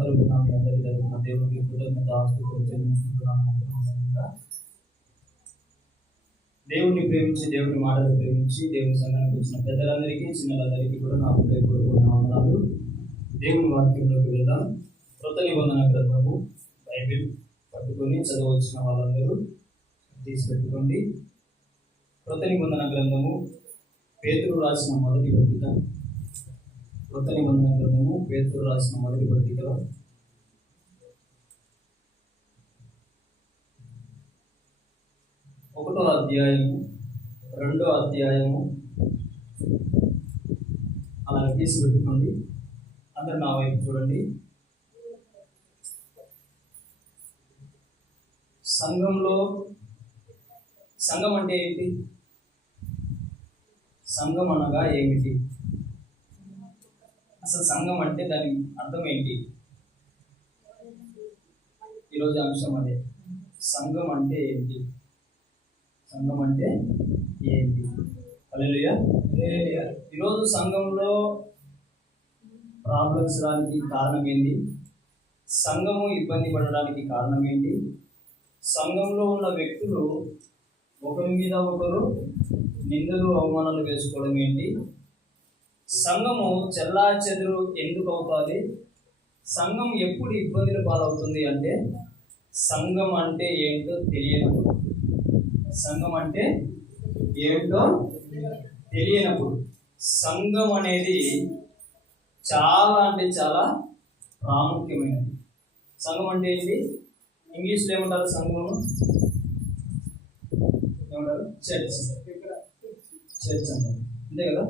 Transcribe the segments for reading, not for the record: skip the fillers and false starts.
తరపున మీ అందరి తరపున దేవునికి కృతజ్ఞతాస్తుతులు చెల్లించుకుంటున్నాము. దేవుని ప్రేమించి, దేవుని మాటలు ప్రేమించి, దేవుని సంఘానికి వచ్చిన పెద్దలందరికీ, చిన్నలందరికీ కూడా నా హృదయపూర్వక వందనాలు. దేవుని వాక్యంలోకి వెళ్దాం. కృత నిబంధన గ్రంథము బైబిల్ పట్టుకొని చదవచ్చిన వాళ్ళందరూ తీసి పెట్టుకోండి. కృత నిబంధన గ్రంథము పేతురు రాసిన మొదటి పత్రిక. కృత నిబంధన గ్రంథము పేతురు రాసిన మొదటి పత్రికలో 1వ అధ్యాయము 2వ అధ్యాయము అలా తీసి పెట్టుకోండి. అందరు నా వైపు చూడండి. సంఘం అంటే ఏంటి? సంఘం అనగా ఏమిటి? అసలు సంఘం అంటే దాని అర్థం ఏంటి? ఈరోజు అంశం అదే. సంఘం అంటే ఏంటి? సంఘం అంటే ఏంటి? హల్లెలూయా. ఈరోజు సంఘంలో ప్రాబ్లమ్స్ రానికి కారణం ఏంటి? సంఘము ఇబ్బంది పడడానికి కారణం ఏంటి? సంఘంలో ఉన్న వ్యక్తులు ఒకరి మీద ఒకరు నిందలు అవమానాలు వేసుకోవడం ఏంటి? సంఘము చెల్లాచెదురు ఎందుకు అవుతుంది? సంఘం ఎప్పుడు ఇబ్బందులు పాలవుతుంది అంటే సంఘం అంటే ఏంటో తెలియనప్పుడు. సంఘం అంటే ఏంటో తెలియనప్పుడు. సంఘం అనేది చాలా అంటే చాలా ప్రాముఖ్యమైనది. సంఘం అంటే ఏంటి? ఇంగ్లీష్లో ఏమంటారు? సంఘము ఏమంటారు? చర్చ్. చర్చ్ అంటారు, అంతే కదా?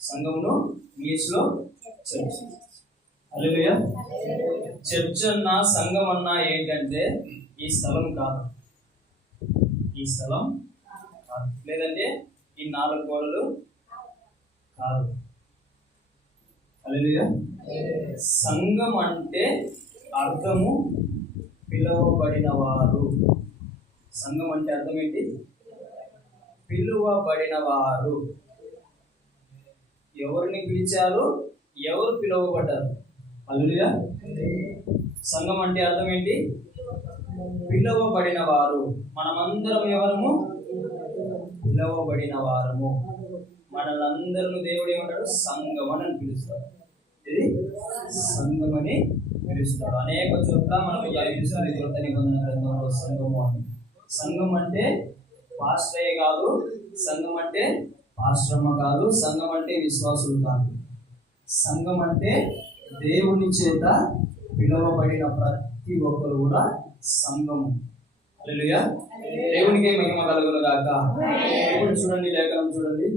సంఘంలో ఇంగ్లీష్లో చర్చ్. హల్లెలూయా. చర్చ్ అన్నా సంఘం అన్నా ఏంటంటే ఈ స్థలం కాదు, ఈ స్థలం కాదు, లేదంటే ఈ 4 గోడలు కాదు. హల్లెలూయా. సంఘం అంటే అర్థము పిలువబడిన వారు. సంఘం అంటే అర్థం ఏంటి? పిలువబడిన వారు. ఎవరిని పిలిచారు? ఎవరు పిలువబడ్డారు? హల్లెలూయా. సంఘం అంటే అర్థం ఏంటి? పిలువబడిన వారు. మనమందరం ఎవరము? పిలువబడిన వారము. మనలందరూ దేవుడు ఏమంటాడు? సంఘం అని పిలుస్తాడు. ఇది సంఘం అని పిలుస్తాడు. అనేక చోట్ల మనకు కనిపిస్తుంది కృత నిబంధన గ్రంథంలో సంఘము అని. సంఘం అంటే పాస్టరే కాదు, సంఘం అంటే ఆశ్రమ కాదు, సంఘం అంటే విశ్వాసులు కాదు. సంఘం అంటే దేవుని చేత పిలువబడిన ప్రతి ఒక్కరు కూడా సంఘము. హల్లెలూయా. దేవునికే మహిమ కలుగును గాక. ఇప్పుడు చూడండి, లేఖనం చూడండి.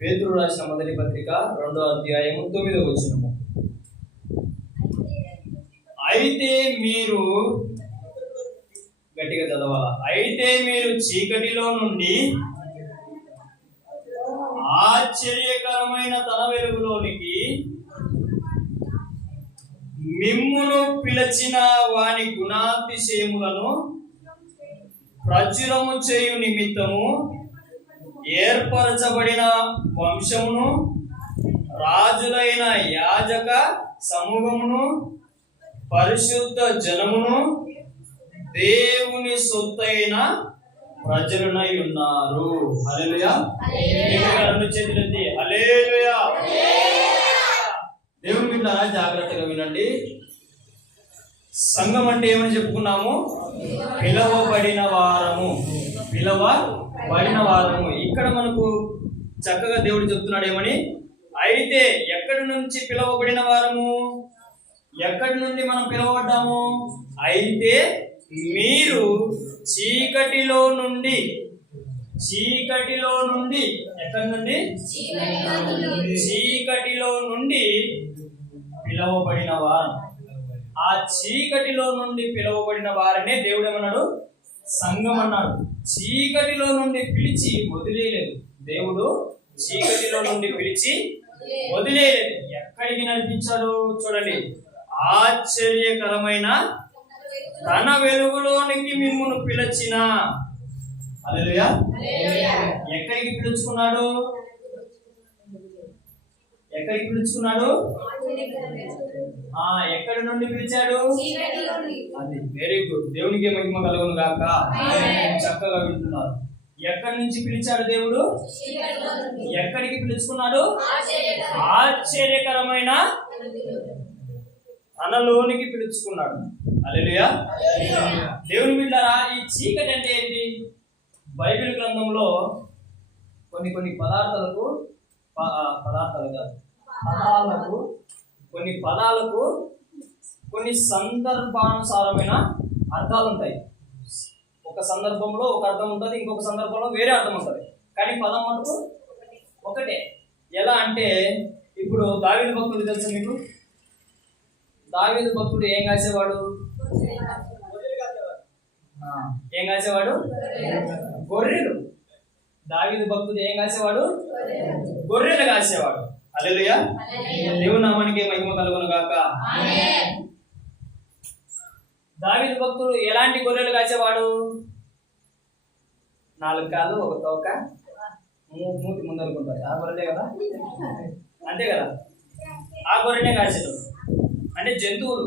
పేతురు రాసిన మొదటి పత్రిక 2వ అధ్యాయము 9వ వచనము. అయితే మీరు, గట్టిగా చదవాలా, అయితే మీరు చీకటిలో నుండి ఆశ్చర్యకరమైన తన వెలుగులోనికి మిమ్మును పిలిచిన వాని గుణాతిశయములను ప్రచురము చేయు నిమిత్తము ఏర్పరచబడిన వంశమును, రాజులైన యాజక సమూహమును, పరిశుద్ధ జనమును, దేవుని సొత్తైన ప్రజలునై ఉన్నారు. హల్లెలూయా. రెండు చేతులెత్తి హల్లెలూయా. దేవుని బిడ్డలారా జాగ్రత్తగా వినండి. సంఘం అంటే ఏమని చెప్పుకున్నాము? పిలువబడిన వారము. పిలువబడిన వారము. ఇక్కడ మనకు చక్కగా దేవుడు చెప్తున్నాడు ఏమని? అయితే ఎక్కడి నుంచి పిలువబడిన వారము? ఎక్కడి నుండి మనం పిలువబడ్డాము? అయితే మీరు చీకటిలో నుండి ఎక్కడి నుండి? చీకటిలో నుండి పిలువబడిన వారు. ఆ చీకటిలో నుండి పిలువబడిన వారనే దేవుడు ఏమన్నాడు? సంఘం అన్నాడు. చీకటిలో నుండి పిలిచి వదిలేయలేదు దేవుడు. చీకటిలో నుండి పిలిచి వదిలేయలేదు. ఎక్కడికి నడిపించాడు చూడండి. ఆశ్చర్యకరమైన తన వెలుగులోనికి మిమ్మును పిలిచిన. హల్లెలూయా. ఎక్కడికి పిలుచుకున్నాడు? ఎక్కడికి పిలుచుకున్నాడు? ఎక్కడి నుండి పిలిచాడు? అది వెరీ గుడ్. దేవునికి మహిమ కలుగును గాక. చక్కగా వింటున్నారు. ఎక్కడి నుంచి పిలిచాడు దేవుడు? ఎక్కడికి పిలుచుకున్నాడు? ఆశ్చర్యకరమైన తనలోనికి పిలుచుకున్నాడు. హల్లెలూయా. దేవుని బిడ్డలారా, ఈ చీకటి అంటే ఏంటి? బైబిల్ గ్రంథంలో కొన్ని పదాలకు కొన్ని సందర్భానుసారమైన అర్థాలు ఉంటాయి. ఒక సందర్భంలో ఒక అర్థం ఉంటుంది, ఇంకొక సందర్భంలో వేరే అర్థం ఉంటుంది. కానీ పదం మటుకు ఒకటే. ఎలా అంటే, ఇప్పుడు దావీదు భక్తుడు తెలుసా మీకు? దావీదు భక్తుడు ఏం కాసేవాడు? గొర్రెలు. దావీదు భక్తుడు ఏం కాసేవాడు? గొర్రెలు కాసేవాడు. హల్లెలూయా. దేవుని నామానికి మహిమ కలుగును గాక. దావీదు భక్తుడు ఎలాంటి గొర్రెలు కాసేవాడు? 4 కాళ్ళు, 1 తోక, మూతి ముందరుకుంటారు. ఆ గొర్రెలే కదా, అంతే కదా. ఆ గొర్రెనే కాసేడు. అంటే జంతువులు.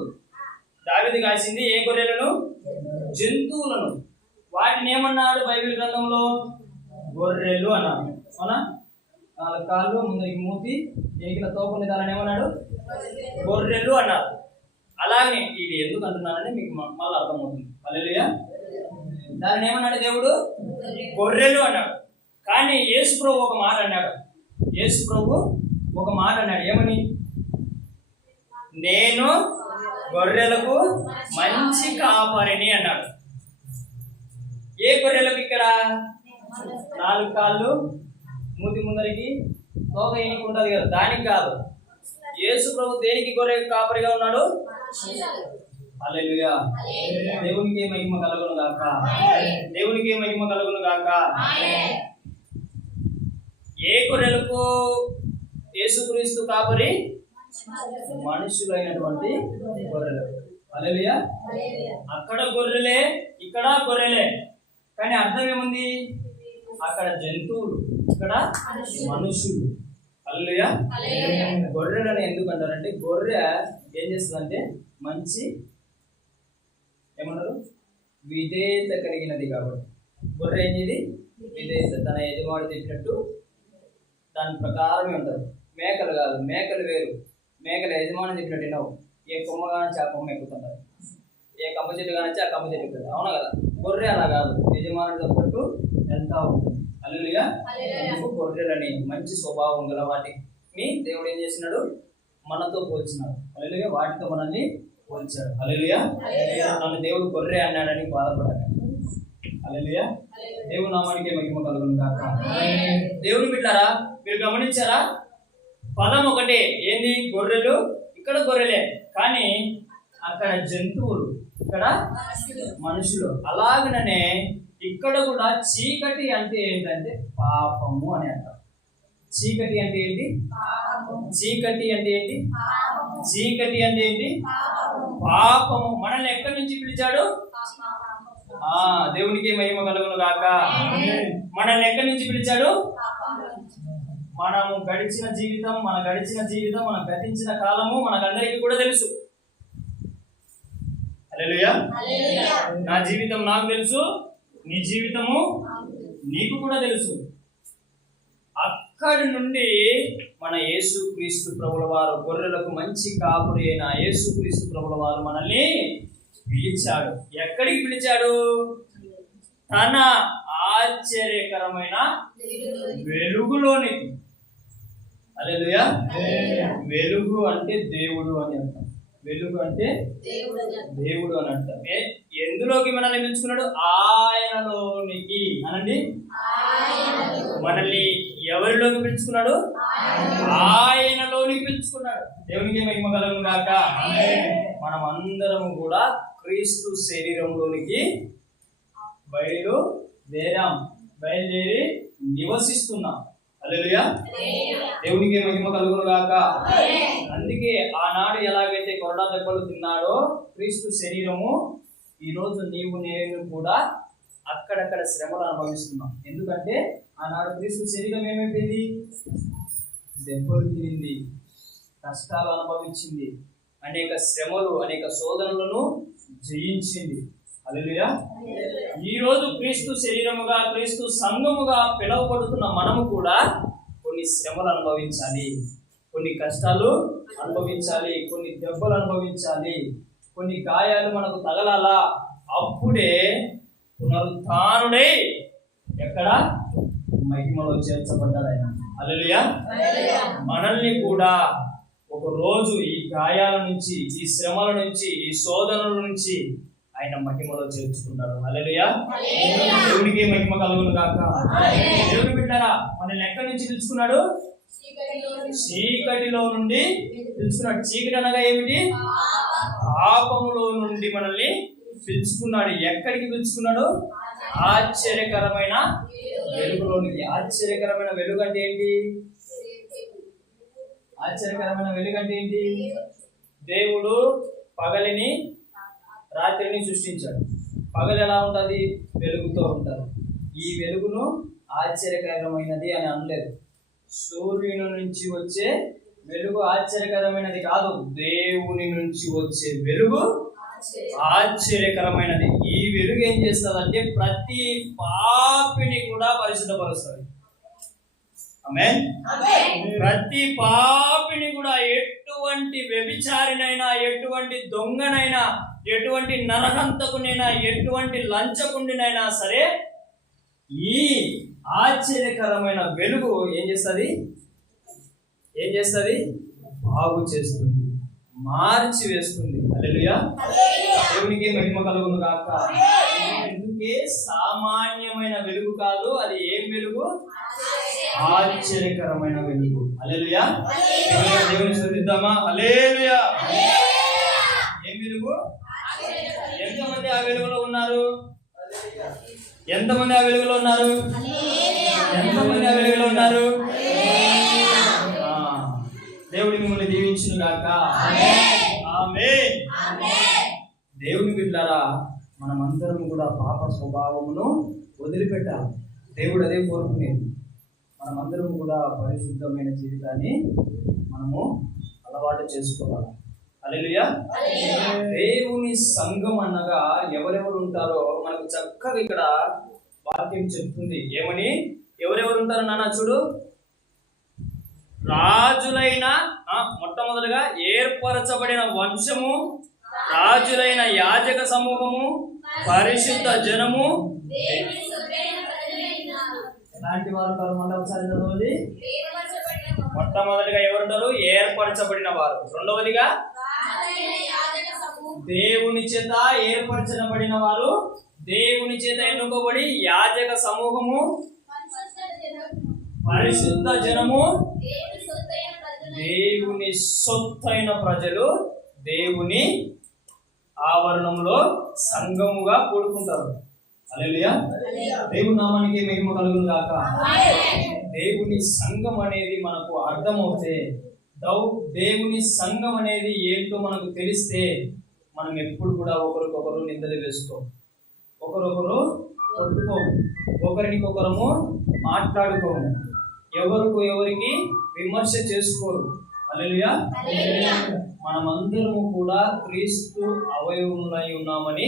దావీదు కాసింది ఏ గొర్రెలను? జంతువులను. వాటిని ఏమన్నాడు బైబిల్ గ్రంథంలో? గొర్రెలు అన్నాడు. అవునా? 4 కాళ్ళు, ముందరికి మూతి, ఎనికిన తోపుని దాని ఏమన్నాడు? గొర్రెలు అన్నారు. అలాగే ఇది ఎందుకు అంటున్నానని మీకు మళ్ళీ అర్థమవుతుంది. హల్లెలూయా. దానిని ఏమన్నాడు దేవుడు? గొర్రెలు అన్నాడు. కానీ యేసు ప్రభు ఒక మాట అన్నాడు. ఏమని? నేను గొర్రెలకు మంచి కాపరిని అన్నాడు. ఏ గొర్రెలకు? ఇక్కడ 4 కాళ్ళు, మూతి ముందరికి, తోక ఏనికి ఉంటుంది కదా, దానికి కాదు. యేసు ప్రభు దేనికి గొర్రె కాపరిగా ఉన్నాడు? హల్లెలూయా. దేవునికి మహిమ కలుగును గాక. దేవునికి మహిమ కలుగును గాక. ఏ గొర్రెలకు యేసుక్రీస్తు కాపరి? మనుషులైనటువంటి గొర్రెలు. హల్లెలూయా. అక్కడ గొర్రెలే, ఇక్కడ గొర్రెలే. కానీ అర్థం ఏముంది? అక్కడ జంతువులు, ఇక్కడ మనుషులు. హల్లెలూయా. గొర్రెలని ఎందుకు అంటారంటే, గొర్రె ఏం చేస్తుందంటే మంచి ఏమన్నారు? విధేయత కలిగినది కాబట్టి. గొర్రె ఏంటిది? విధేయత. తన యజమాని చెప్పినట్టు దాని ప్రకారమే ఉంటుంది. మేకలు కాదు. మేకలు వేరు. మేకల యజమాని చెప్పినట్టు వినవు. ఏ కొమ్మ కానొచ్చి ఆ కొమ్మ ఎక్కుతుంటారు, ఏ కమ్మ చెట్టు కానొచ్చి ఆ కమ్మ చెట్టు ఎక్కుతుంది. అవునా కదా? గొర్రె అలా కాదు. యజమానితో పాటు వెళ్తా ఉంటుంది. హల్లెలూయా. గొర్రెలని, మంచి స్వభావం గల వాటిని దేవుడు ఏం చేసినాడు? మనతో పోల్చినాడు. హల్లెలూయా. వాటితో మనల్ని పోల్చాడు. హల్లెలూయా. నన్ను దేవుడు గొర్రె అన్నాడని బాధపడాలి. హల్లెలూయా. దేవుని నామానికి మహిమ కలుగును గాక. దేవుని బిడ్డలారా, మీరు గమనించారా? పదం ఒకటే. ఏంది? గొర్రెలు. ఇక్కడ గొర్రెలే, కానీ అక్కడ జంతువులు, ఇక్కడ మనుషులు. అలాగనే ఇక్కడ కూడా చీకటి అంటే ఏంటంటే పాపము అని అంటారు. చీకటి అంటే ఏంటి? చీకటి అంటే ఏంటి? చీకటి అంటే ఏంటి? పాపము. మనల్ని ఎక్కడి నుంచి పిలిచాడు? దేవునికి మహిమ కలుగును గాక. మనల్ని ఎక్కడి నుంచి పిలిచాడు? మనము గడిచిన జీవితం, మన గతించిన కాలము మనకందరికీ కూడా తెలుసు. హల్లెలూయా. నా జీవితం నాకు తెలుసు, నీ జీవితము నీకు కూడా తెలుసు. అక్కడి నుండి మన యేసుక్రీస్తు ప్రభుల వారు, గొర్రెలకు మంచి కాపురి అయిన యేసుక్రీస్తు ప్రభుల వారు మనల్ని పిలిచాడు. ఎక్కడికి పిలిచాడు? తన ఆశ్చర్యకరమైన వెలుగులోనికి. హల్లెలూయా. వెలుగు అంటే దేవుడు అని అర్థం. వెలుగు అంటే దేవుడు అని అర్థం. ఎందులోకి మనల్ని పిలుచుకున్నాడు? ఆయనలోనికి. అనండి. మనల్ని ఎవరిలోకి పిలుచుకున్నాడు? ఆయనలోనికి పిలుచుకున్నాడు. దేవునికి మహిమ కలుగును గాక. మనం అందరము కూడా క్రీస్తు శరీరంలోనికి బయలుదేరి నివసిస్తున్నాం. హల్లెలూయా. దేవునికి మహిమ కలుగును గాక. అందుకే ఆనాడు ఎలాగైతే కొరడా దెబ్బలు తిన్నాడో క్రీస్తు శరీరము, ఈరోజు నీవు నేను కూడా అక్కడక్కడ శ్రమలు అనుభవిస్తున్నాం. ఎందుకంటే ఆనాడు క్రీస్తు శరీరం ఏమైపోయింది? దెబ్బలు తినింది, కష్టాలు అనుభవించింది, అనేక శ్రమలు, అనేక శోధనలను జయించింది. హల్లెలూయా. ఈరోజు క్రీస్తు శరీరముగా, క్రీస్తు సంఘముగా పిలువబడుతున్న మనము కూడా కొన్ని శ్రమలు అనుభవించాలి, కొన్ని కష్టాలు అనుభవించాలి, కొన్ని దెబ్బలు అనుభవించాలి, కొన్ని గాయాలు మనకు తగలాలా. అప్పుడే పునరుత్థానుడై ఎక్కడ మహిమలో చేర్చబడ్డాడు ఆయన. హల్లెలూయా. మనల్ని కూడా ఒక రోజు ఈ గాయాల నుంచి, ఈ శ్రమల నుంచి, ఈ శోధనల నుంచి ఆయన మహిమలో చేర్చుకుంటాడు. హల్లెలూయా. దేవునికి మహిమ కలుగును గాక. దేవుని బిడ్డలారా, మనల్ని ఎక్కడి నుంచి పిలుచుకున్నాడు? చీకటిలో నుండి పిలుచుకున్నాడు. చీకటి అనగా ఏమిటి? పాపములో నుండి మనల్ని పిలుచుకున్నాడు. ఎక్కడికి పిలుచుకున్నాడు? ఆశ్చర్యకరమైన వెలుగులోనికి. ఆశ్చర్యకరమైన వెలుగు అంటే ఏంటి? ఆశ్చర్యకరమైన వెలుగు అంటే ఏంటి? దేవుడు పగలిని రాత్రిని సృష్టించాడు. పగలు ఎలా ఉంటుంది? వెలుగుతో ఉంటారు. ఈ వెలుగును ఆశ్చర్యకరమైనది అని అనలేదు. సూర్యుని నుంచి వచ్చే వెలుగు ఆశ్చర్యకరమైనది కాదు, దేవుని నుంచి వచ్చే వెలుగు ఆశ్చర్యకరమైనది. ఈ వెలుగు ఏం చేస్తుందంటే ప్రతి పాపిని కూడా పరిశుద్ధపరుస్తుంది. ఆమేన్. ప్రతి పాపిని కూడా, ఎటువంటి వ్యభిచారినైనా, ఎటువంటి దొంగనైనా, ఎటువంటి నరహంతకునైనా, ఎటువంటి లంచకుండినైనా సరే ఈ ఆశ్చర్యకరమైన వెలుగు ఏం చేస్తుంది? బాగు చేస్తుంది, మార్చి వేస్తుంది. హల్లెలూయా. దేవునికి మహిమ కలుగును గాక. ఎందుకే సామాన్యమైన వెలుగు కాదు, అది ఏం వెలుగు? ఆశ్చర్యకరమైన వెలుగు. హల్లెలూయా. దేవుని స్తుతిద్దామా? హల్లెలూయా. ఏం వెలుగు? ఎంతమంది ఆ వెలుగులో ఉన్నారు? ఎంతమంది ఆ వెలుగులో ఉన్నారు? ఎంతమంది ఆ వెలుగులో ఉన్నారు? దేవుడి మిమ్మల్ని దీవించును గాక. ఆమేన్. దేవుని బిడ్డలారా, మనమందరం కూడా పాప స్వభావమును వదిలిపెట్టాలి. దేవుడు అదే కోరుకునేది. మనమందరం కూడా పరిశుద్ధమైన జీవితాన్ని మనము అలవాటు చేసుకోవాలి. హల్లెలూయా. దేవుని సంఘం అనగా ఎవరెవరు ఉంటారో మనకు చక్కగా ఇక్కడ వాక్యం చెప్తుంది. ఏమని? ఎవరెవరు ఉంటారు నాన్న? చూడు, రాజులైన, మొట్టమొదటిగా ఏర్పరచబడిన వంశము, రాజులైన యాజక సమూహము, పరిశుద్ధ జనము. ఎలాంటి వారు ఉంటారు? ఒకసారి చదవండి. మొట్టమొదటిగా ఎవరుంటారు? ఏర్పరచబడిన వారు. రెండవదిగా దేవుని చేత ఏర్పరచబడిన వారు, దేవుని చేత ఎన్నుకోబడి యాజక సమూహము, పరిశుద్ధ జనము. దేవుని సొత్తైన ప్రజలు దేవుని ఆవరణంలో సంఘముగా కూడుకుంటారు. హల్లెలూయా. దేవుని నామానికి మహిమ కలుగును గాక. దేవుని సంఘం అనేది మనకు అర్థమవుతే, దేవుని సంఘం అనేది ఏంటో మనకు తెలిస్తే, మనం ఎప్పుడు కూడా ఒకరికొకరు నిందలు వేసుకోం, ఒకరొకరు కొట్టుకోము, ఒకరికొకరము మాట్లాడుకోము, ఎవరికి విమర్శ చేసుకోరు. హల్లెలూయా. మనమందరము కూడా క్రీస్తు అవయవములై ఉన్నామని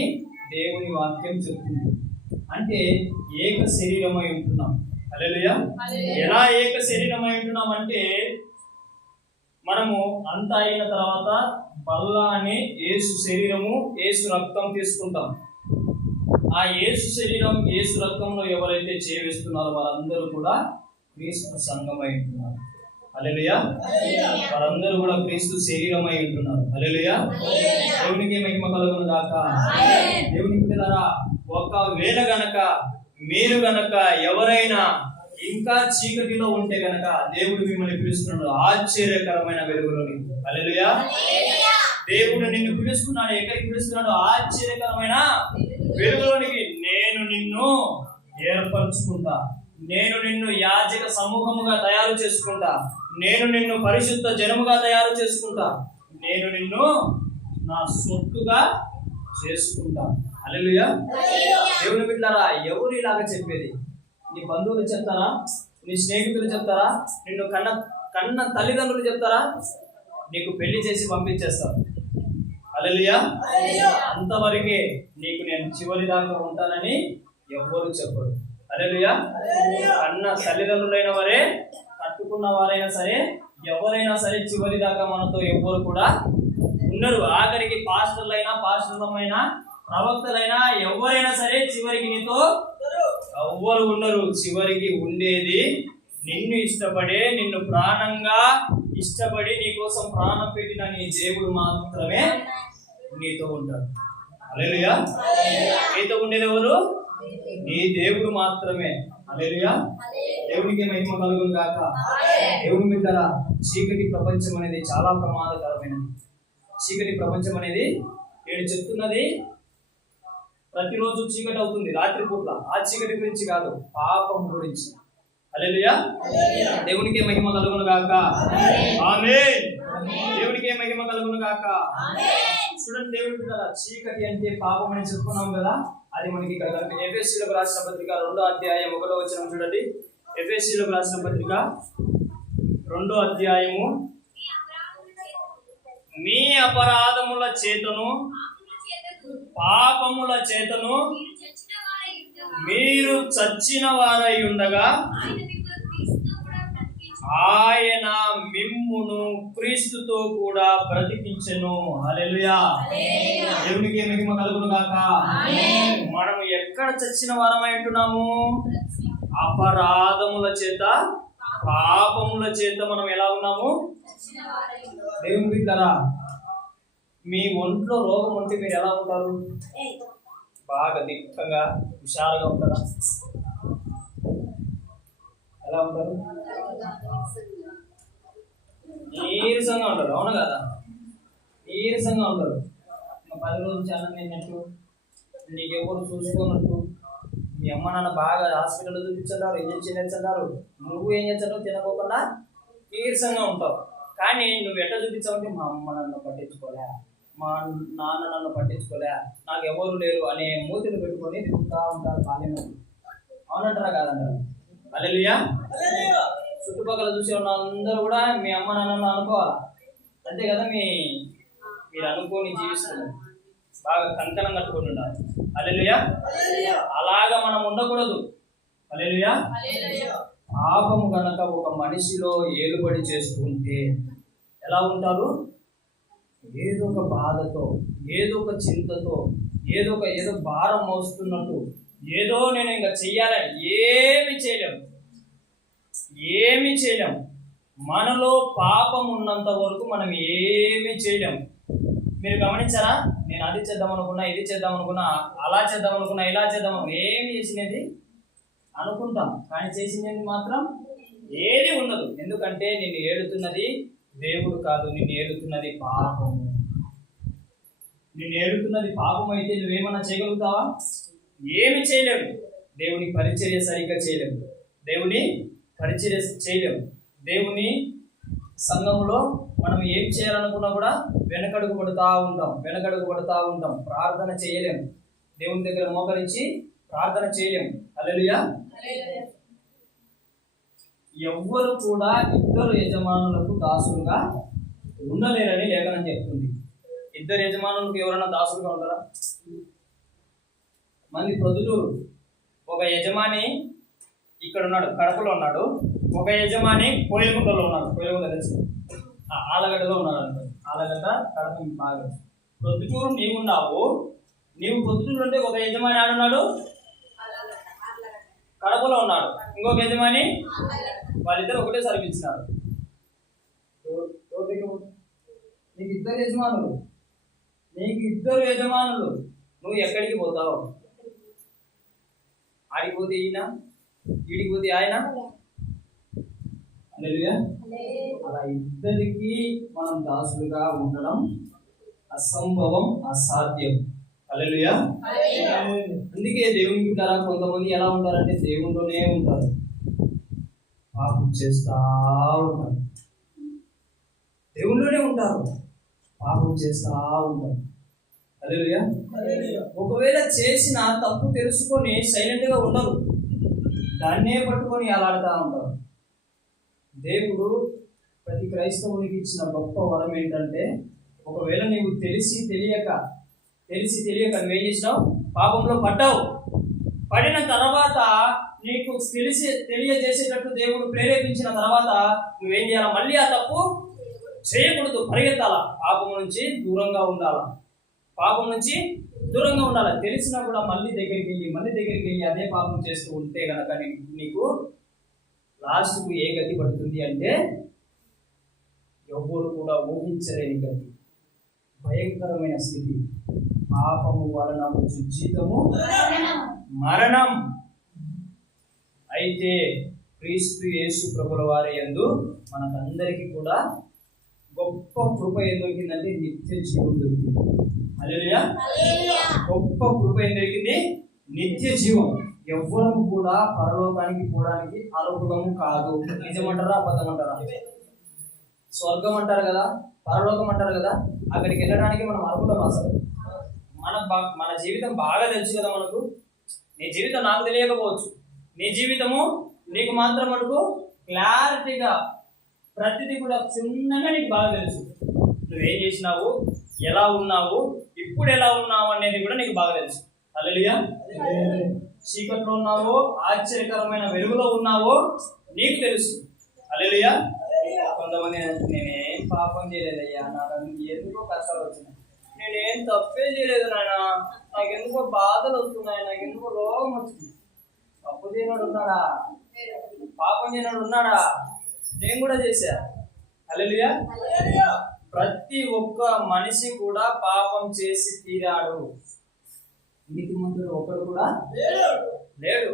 దేవుని వాక్యం చెప్తుంది. అంటే ఏక శరీరమై ఉంటున్నాం. హల్లెలూయా. ఎలా ఏక శరీరమై ఉంటున్నాం అంటే, మనము అంతా అయిన తర్వాత బల్ల అనే యేసు శరీరము, యేసు రక్తం తీసుకుంటాం. ఆ యేసు శరీరం, యేసు రక్తంలో ఎవరైతే చేవేస్తున్నారో వారందరూ కూడా క్రీస్తు సంఘమై ఉంటున్నారు. హల్లెలూయా. వారందరూ కూడా క్రీస్తు శరీరమై ఉంటున్నారు. హల్లెలూయా. దేవునికి మహిమ కలుగును గాక. దేవుని బిడ్డలారా, ఒకవేళ గనక మీరు గనక ఎవరైనా ఇంకా చీకటిలో ఉంటే గనక దేవుడు మిమ్మల్ని పిలుస్తున్నాడు ఆశ్చర్యకరమైన వెలుగులోని. హల్లెలూయా. దేవుడు నిన్ను పిలుస్తున్నాడు. ఎక్కడికి పిలుస్తున్నాడు? ఆశ్చర్యకరమైన వెలుగులోనికి. నేను నిన్ను ఏర్పరచుకుంటా, నేను నిన్ను యాజక సమూహముగా తయారు చేసుకుంటా, నేను నిన్ను పరిశుద్ధ జనముగా తయారు చేసుకుంటా, నేను నిన్ను నా సొత్తుగా చేసుకుంటా. హల్లెలూయా. దేవుని బిడ్డలారా, ఎవరు ఇలాగా చెప్పేది? నీ బంధువులు చెప్తారా? నీ స్నేహితులు చెప్తారా? నిన్ను కన్న కన్న తల్లిదండ్రులు చెప్తారా? నీకు పెళ్లి చేసి పంపించేస్తారు. హల్లెలూయా. అంతవరకే నీకు నేను చివరి దాకా ఉంటానని ఎవ్వరు చెప్పరు. హల్లెలూయా. కన్న తల్లిదండ్రులైన వారే, కట్టుకున్న వారైనా సరే, ఎవరైనా సరే చివరి దాకా మనతో ఎవ్వరు కూడా ఉండరు. ఆఖరికి పాస్టర్లైనా, పాస్టర్లమైనా, ప్రవక్తలైనా ఎవరైనా సరే చివరికి నీతో ఎవ్వరు ఉండరు. చివరికి ఉండేది నిన్ను ఇష్టపడే, నిన్ను ప్రాణంగా ఇష్టపడి నీ కోసం ప్రాణం పెట్టిన నీ దేవుడు మాత్రమే నీతో ఉంటాడు. హల్లెలూయా. నీతో ఉండేది ఎవరు? నీ దేవుడు మాత్రమే. హల్లెలూయా. దేవునికి మహిమ కలుగును గాక. దేవుని బిడ్డలారా, చీకటి ప్రపంచం అనేది చాలా ప్రమాదకరమైనది. చీకటి ప్రపంచం అనేది నేను చెప్తున్నది ప్రతిరోజు చీకటి అవుతుంది రాత్రిపూట్ల. ఆ చీకటి గురించి కాదు, పాపం గురించి. హల్లెలూయా. దేవునికి మహిమ కలుగును గాక. ఆమేన్. దేవునికి మహిమ కలుగును గాక. చూడండి దేవుని బిడ్డలారా, చీకటి అంటే పాపం అని చెప్పుకున్నాం కదా. అది మనకి ఇక్కడ ఎఫెసీయులకు రాసిన పత్రిక 2వ అధ్యాయం 1వ వచనం చూడండి. ఎఫెసీయులకు రాసిన పత్రిక 2వ అధ్యాయము, మీ అపరాధముల చేతను పాపముల చేతను మీరు చచ్చిన వారై ఉండగా ఆయన మిమ్మును క్రీస్తుతో కూడా బ్రతికించెను. హల్లెలూయా. దేవునికి మహిమ కలుగును గాక. మనము ఎక్కడ చచ్చిన వారమై ఉంటున్నాము? అపరాధముల చేత, పాపముల చేత మనం ఎలా ఉన్నాము? దేవుని బిడ్డలారా, మీ ఒంట్లో రోగం ఉంటే మీరు ఎలా ఉంటారు? బాగా దిట్టంగా హుషారుగా ఉంటారా? ఎలా ఉంటారు? నీరసంగా ఉంటారు. అవును కదా? నీరసంగా ఉంటారు. 10 రోజులు చాలా తిన్నట్టు, నీకెవరు చూసుకున్నట్టు, మీ అమ్మ నాన్న బాగా హాస్పిటల్లో చూపించారు, ఇంజక్షన్ వేస్తున్నారు, నువ్వు ఏం చేస్తావు? తినకోకుండా నీరసంగా ఉంటావు. కానీ నువ్వు ఎట్లా చూపించావంటే, మా అమ్మ నన్ను పట్టించుకోలే, మా నాన్న నన్ను పట్టించుకోలే, నాకు ఎవరు లేరు అనే మూతిని పెట్టుకొని తిరుగుతూ ఉంటారు బాల్యంలో. అవునంటారా కాదంటారా? హల్లెలూయా. చుట్టుపక్కల చూసే వాళ్ళందరూ కూడా మీ అమ్మ నాన్నను అనుకోవాలా, అంతే కదా? మీరు అనుకోని జీవిస్తున్నారు, బాగా కంకణం కట్టుకొని ఉండాలి. హల్లెలూయా. అలాగా మనం ఉండకూడదు. హల్లెలూయా. పాపము గనక ఒక మనిషిలో ఏలుబడి చేస్తుంటే ఎలా ఉంటారు? ఏదో ఒక బాధతో, ఏదో ఒక చింతతో, ఏదో భారం మోస్తున్నట్టు, ఏదో నేను ఇంకా చెయ్యాలని ఏమి చేయలేం. మనలో పాపం ఉన్నంత వరకు మనం ఏమి చేయలేం. మీరు గమనించారా? నేను అది చేద్దాం అనుకున్నా, ఇది చేద్దాం అనుకున్నా, అలా చేద్దాం అనుకున్నా, ఇలా చేద్దాం అనుకున్నా, ఏమి చేసినది అనుకుంటాం, కానీ చేసినది మాత్రం ఏది ఉండదు. ఎందుకంటే నిన్ను ఏడుతున్నది దేవుడు కాదు, నిన్ను ఏడుతున్నది పాపము. నిన్ను ఏడుతున్నది పాపం అయితే నువ్వేమన్నా చేయగలుగుతావా? ఏమి చేయలేవు. దేవుని పరిచర్య సరిగ్గా చేయలేవు. దేవుని పరిచర్య చేయలేము. దేవుని సంఘంలో మనం ఏం చేయాలనుకున్నా కూడా వెనకడుగు పడుతూ ఉంటాం. ప్రార్థన చేయలేము. దేవుని దగ్గర మోకరించి ప్రార్థన చేయలేము. హల్లెలూయా. ఎవ్వరు కూడా ఇద్దరు యజమానులకు దాసులుగా ఉండలేరని లేఖనం చెప్తుంది. ఇద్దరు యజమానులకు ఎవరైనా దాసులుగా ఉంటారా? మంది ప్రొద్దుటూరు ఒక యజమాని ఇక్కడ ఉన్నాడు, కడపలో ఉన్నాడు. ఒక యజమాని కోయలగుంటలో ఉన్నాడు. కోయలగుంట తెలుసు, ఆలగడ్డలో ఉన్నాడు అనుకో. ఆలగడ్డ కడప బాగా. ప్రొద్దుటూరు నీవున్నావు. నీవు ప్రొద్దుటూరు అంటే ఒక యజమాని ఆడున్నాడు, కడపలో ఉన్నాడు. ఇంకొక యజమాని, వాళ్ళిద్దరు ఒకటే సర్వించినారు. నీకు ఇద్దరు యజమానులు. నువ్వు ఎక్కడికి పోతావు? ఆడిపోతే ఈయన, వీడికి పోతే ఆయన. హల్లెలూయా. అలా ఇద్దరికి మనం దాసులుగా ఉండడం అసంభవం, అసాధ్యం. హల్లెలూయా. అందుకే దేవునికి ఉంటారా? కొంతమంది ఎలా ఉంటారంటే దేవునిలోనే ఉంటారు, పాపం చేస్తా ఉంటారు. దేవునిలోనే ఉంటారు, పాపం చేస్తా ఉంటారు. హల్లెలూయా. ఒకవేళ చేసిన తప్పు తెలుసుకొని సైలెంట్ గా ఉండరు, దాన్నే పట్టుకొని అలాడుతూ ఉంటారు. దేవుడు ప్రతి క్రైస్తవునికి ఇచ్చిన గొప్ప వరం ఏంటంటే, ఒకవేళ నీవు తెలిసి తెలియక నువ్వేం చేసినావు, పాపంలో పడ్డావు. పడిన తర్వాత నీకు తెలియజేసేటట్టు దేవుడు ప్రేరేపించిన తర్వాత నువ్వేం చేయాలి? మళ్ళీ ఆ తప్పు చేయకూడదు, పరిగెత్తాల. పాపం నుంచి దూరంగా ఉండాలి. తెలిసినా కూడా మళ్ళీ దగ్గరికి వెళ్ళి అదే పాపం చేస్తూ ఉంటే గనక నీకు లాస్ట్కు ఏ గతి పడుతుంది అంటే, ఎవరు కూడా ఊహించలేని గతి, భయంకరమైన స్థితి. పాపము వలన వచ్చు జీతము మరణం. అయితే క్రీస్తు యేసు ప్రభుల వారి యందు మనకందరికీ కూడా గొప్ప కృప ఏం దొరికిందంటే నిత్య జీవం దొరికింది. హల్లెలూయా. గొప్ప కృప ఏం దొరికింది? నిత్య జీవం. ఎవ్వరూ కూడా పరలోకానికి పోవడానికి అర్హులము కాదు. నిజమంటారా అబద్ధమంటారా? స్వర్గం అంటారు కదా, పరలోకం అంటారు కదా, అక్కడికి వెళ్ళడానికి మనం అర్హులం అసలు? మన జీవితం బాగా తెలుసు కదా మనకు. నీ జీవితం నాకు తెలియకపోవచ్చు, నీ జీవితము నీకు మాత్రం మటుకు క్లారిటీగా ప్రతిదీ కూడా చిన్నగా నీకు బాగా తెలుసు. నువ్వేం చేసినావు, ఎలా ఉన్నావు, ఇప్పుడు ఎలా ఉన్నావు అనేది కూడా నీకు బాగా తెలుసు. హల్లెలూయా. చీకట్లో ఉన్నావో ఆశ్చర్యకరమైన వెలుగులో ఉన్నావో నీకు తెలుసు. హల్లెలూయా. కొంతమంది నేనేం పాపం చేయలేదయ్యా, నాకు ఎందుకో కష్టాలు వచ్చినాయి, నేనేం తప్పే చేయలేదు నాయన, నాకు ఎందుకో బాధలు వస్తున్నాయి, నాకు ఎందుకో రోగం వచ్చింది. తప్పు చేయనాడు ఉన్నాడా? పాపం చేయనాడు ఉన్నాడా? నేను కూడా చేశా. హల్లెలూయా. ప్రతి ఒక్క మనిషి కూడా పాపం చేసి తీరాడు. నీతిమంతుడు ఒకడు కూడా లేడు.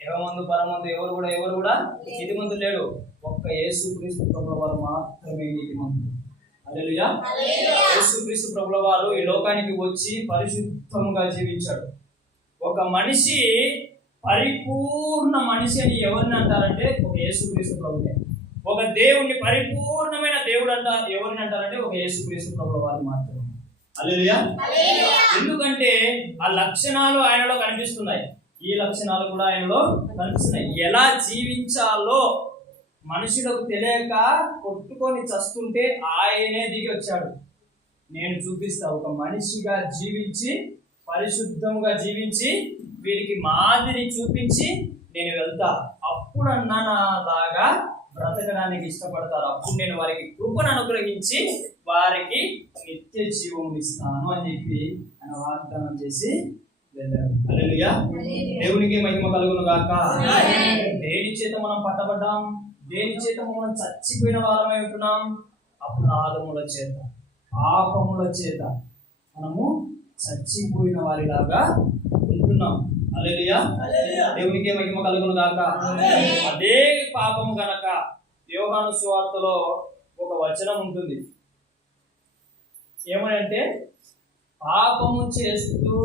ఎవమందు పరమందు ఎవరు కూడా నీతిమంతుడు లేడు. ఒక్క యేసుక్రీస్తు ప్రభుల వారు మాత్రమే నీతిమంతుడు. హల్లెలూయా. యేసుక్రీస్తు ప్రభుల వారు ఈ లోకానికి వచ్చి పరిశుద్ధంగా జీవించాడు. ఒక మనిషి పరిపూర్ణ మనిషి అని ఎవరిని అంటారంటే ఒక యేసుక్రీస్తు ప్రభువే. ఒక దేవుణ్ణి పరిపూర్ణమైన దేవుడు ఎవరిని అంటారంటే ఒక యేసుక్రీస్తు ప్రభుల వారు మాత్రమే. హల్లెలూయా. ఎందుకంటే ఆ లక్షణాలు ఆయనలో కనిపిస్తున్నాయి, ఈ లక్షణాలు కూడా ఆయనలో కనిపిస్తున్నాయి. ఎలా జీవించాలో మనుషులకు తెలియక కొట్టుకొని చస్తుంటే ఆయనే దిగి వచ్చాడు. నేను చూపిస్తా, ఒక మనిషిగా జీవించి పరిశుద్ధంగా జీవించి వీరికి మాదిరి చూపించి నేను వెళ్తా. అప్పుడన్నా నాలాగా బ్రతకడానికి ఇష్టపడతారు. అప్పుడు నేను వారికి కృపను అనుగ్రహించి వారికి నిత్య జీవం ఇస్తాను అని చెప్పి ఆయన వాగ్దానం చేసి వెళ్ళారు. హల్లెలూయా. దేవునికి మహిమ కలుగును గాక. దేని చేత మనం పట్టబడ్డాం? దేని చేత మనం చచ్చిపోయిన వారమై ఉంటున్నాం? అపరాధముల చేత, పాపముల చేత మనము చచ్చిపోయిన వారిలాగా ఉంటున్నాం. హల్లెలూయా. దేవునికి మహిమ కలుగును గాక. అదే పాపము గనక యోహాను సువార్తలో ఒక వచనం ఉంటుంది. ఏమనంటే, పాపము చేస్తూ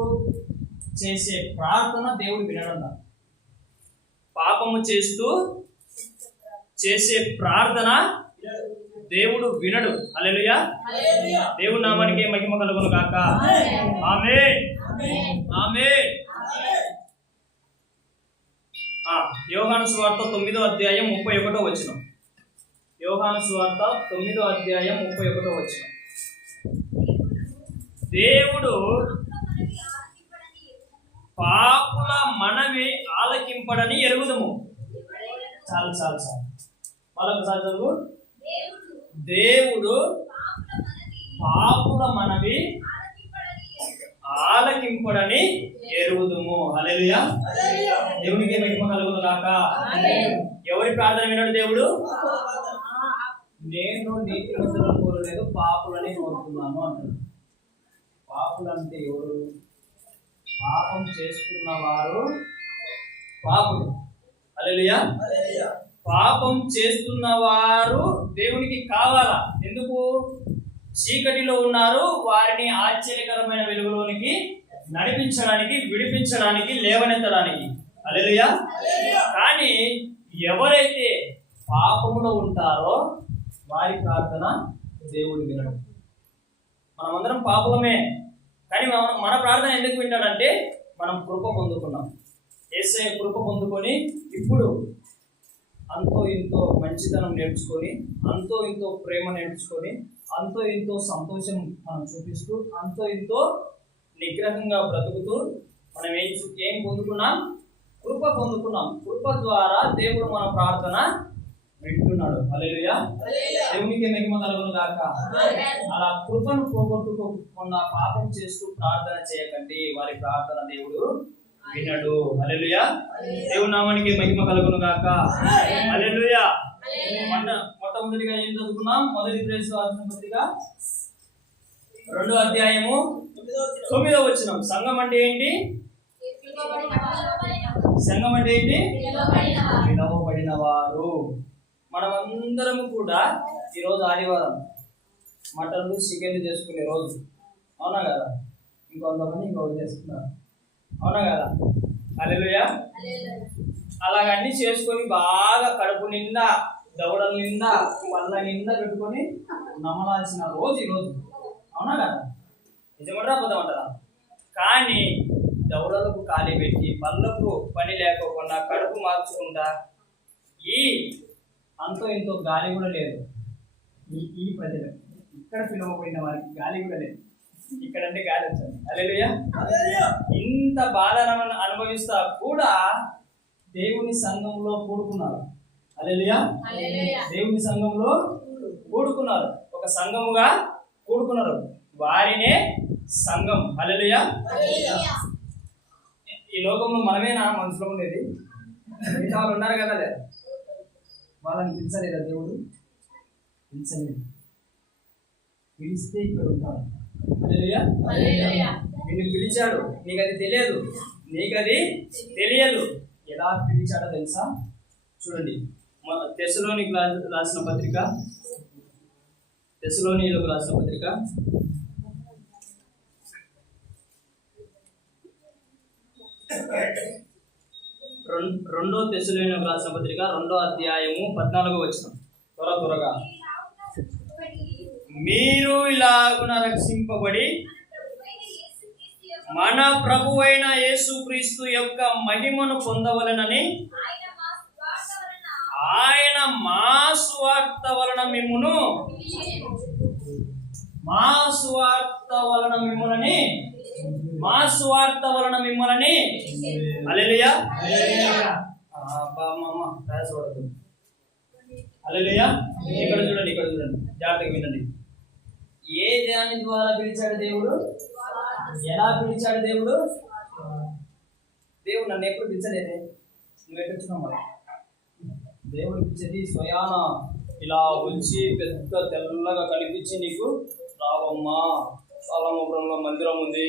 చేసే ప్రార్థన దేవుడు వినడంట. పాపము చేస్తూ చేసే ప్రార్థన దేవుడు వినడు. హల్లెలూయా. దేవుడి నామానికి మహిమ కలుగును గాక. ఆమేన్. ఆమేన్. యోహాను సువార్త 9వ అధ్యాయం 31వ వచనం. యోహాను సువార్త 9వ అధ్యాయం 31వ వచనం. దేవుడు పాపుల మనవి ఆలకింపడని ఎరుగుదుము. చాలు. మరొకసారి చదువు. దేవుడు పాపుల మనవి ఆలకింపడని ఎరుగుదుము. హల్లెలూయా. దేవునికి మహిమ కలుగును గాక. ఎవరి ప్రార్థన వినడు దేవుడు? నేను నీతిమంతులను కోరలేదు, పాపులని కోరుతున్నాను అంటాడు. పాపులు అంటే ఎవరు? పాపం చేస్తున్న వారు పాపులు. హల్లెలూయా. పాపం చేస్తున్న వారు దేవునికి కావాలా? ఎందుకు? చీకటిలో ఉన్నారు, వారిని ఆశ్చర్యకరమైన వెలుగులోనికి నడిపించడానికి, విడిపించడానికి, లేవనెత్తడానికి. హల్లెలూయా. కానీ ఎవరైతే పాపములో ఉంటారో వారి ప్రార్థన దేవుడు వినడు. మనమందరం పాపులమే, కానీ మన ప్రార్థన ఎందుకు వింటాడంటే మనం కృప పొందుకున్నాం. యేసయ్య కృప పొందుకొని ఇప్పుడు అంతో ఇంతో మంచితనం నేర్చుకొని, అంతో ఇంతో ప్రేమ నేర్చుకొని, అంతో ఇంతో సంతోషం మనం చూపిస్తూ, అంతో ఇంతో నిగ్రహంగా బ్రతుకుతూ మనం ఏం పొందుకున్నాం? కృప పొందుకున్నాం. కృప ద్వారా దేవుడు మన ప్రార్థన వింటున్నాడు. హల్లెలూయా. దేవునికి మహిమ కలుగును గాక. అలా కృపను పోగొట్టుకోకుండా పాపం చేస్తూ ప్రార్థన చేయకండి, వారి ప్రార్థన దేవుడు వినడు. హల్లెలూయా. దేవుని నామానికి మహిమ కలుగును గాక. హల్లెలూయా. మొట్టమొదటిగా ఏం చదువుకున్నాం? మొదటి పత్రిక 2వ అధ్యాయము 9వ వచనం. సంఘం అంటే ఏంటి? సంఘం అంటే ఏంటి? పిలువబడిన వారు. మనమందరము కూడా ఈరోజు ఆదివారం మటన్లు చికెన్లు చేసుకునే రోజు, అవునా కదా? ఇంకొంతమంది ఇంకొకటి చేసుకున్నారు, అవునా కదా? హల్లెలూయా. అలాగన్నీ చేసుకొని బాగా కడుపు నిండా, దవడల నిండా, పళ్ళ నిండా పెట్టుకొని నమ్మలాల్సిన రోజు ఈరోజు, అవునా కదా? నిజమంటారా అబద్ధమంటారా? కానీ దవడలకు ఖాళీ పెట్టి, పళ్ళకు పని లేకోకుండా, కడుపు మార్చుకుంటా, ఈ అంతో ఇంతో గాలి కూడా లేదు ఈ ప్రజలు. ఇక్కడ పిలువబడిన వారికి గాలి కూడా లేదు. ఇక్కడంటే గాలి వచ్చింది. హల్లెలూయా. ఇంత బాధను అనుభవిస్తా కూడా దేవుని సంఘంలో కూడుకున్నారు. హల్లెలూయా. దేవుని సంఘంలో కూడుకున్నారు, ఒక సంఘముగా కూడుకున్నారు. వారినే సంఘం. హల్లెలూయా. ఈ లోకంలో మనమేనా మనుషులు ఉండేది? మిగతా వాళ్ళు ఉన్నారు కదా, లేదా? వాళ్ళని పిలిచలేదా దేవుడు? పిలిచలేదు. పిలిస్తే ఇక్కడ ఉంటారు. హల్లెలూయా. నిన్ను పిలిచాడు, నీకు అది తెలియదు, నీకది తెలియదు. ఎలా పిలిచాడో తెలుసా? చూడండి, తెస్సలోనికి రాసిన పత్రిక, తెస్సలోనీయులకు రాసిన పత్రిక 2వ తెస్సలోనీయులకు రాసిన పత్రిక 2వ అధ్యాయము 14వ వచనం. త్వరగా మీరు ఇలాగున రక్షింపబడి మన ప్రభువైన యేసుక్రీస్తు యొక్క మహిమను పొందవలెనని ఆయన మా సువార్త వలన మిమ్మును, మా సువార్త వలన మిమ్ములని, మా సువార్త వలన మిమ్మల్ని. హల్లెలూయా. హల్లెలూయా. ఇక్కడ చూడండి, ఇక్కడ చూడండి, జాగ్రత్తగా వినండి. ఏ దాని ద్వారా పిలిచాడు దేవుడు? ఎలా పిలిచాడు దేవుడు? దేవుడు నన్ను ఎప్పుడు పిలిచలేదే, నువ్వు ఎట్టొచ్చినావు? మరి దేవుడు పిలిచేది స్వయాన ఇలా వచ్చి పెద్ద తెల్లగా కనిపించి నీకు, రావమ్మా సొలొమోనులో మందిరం ఉంది,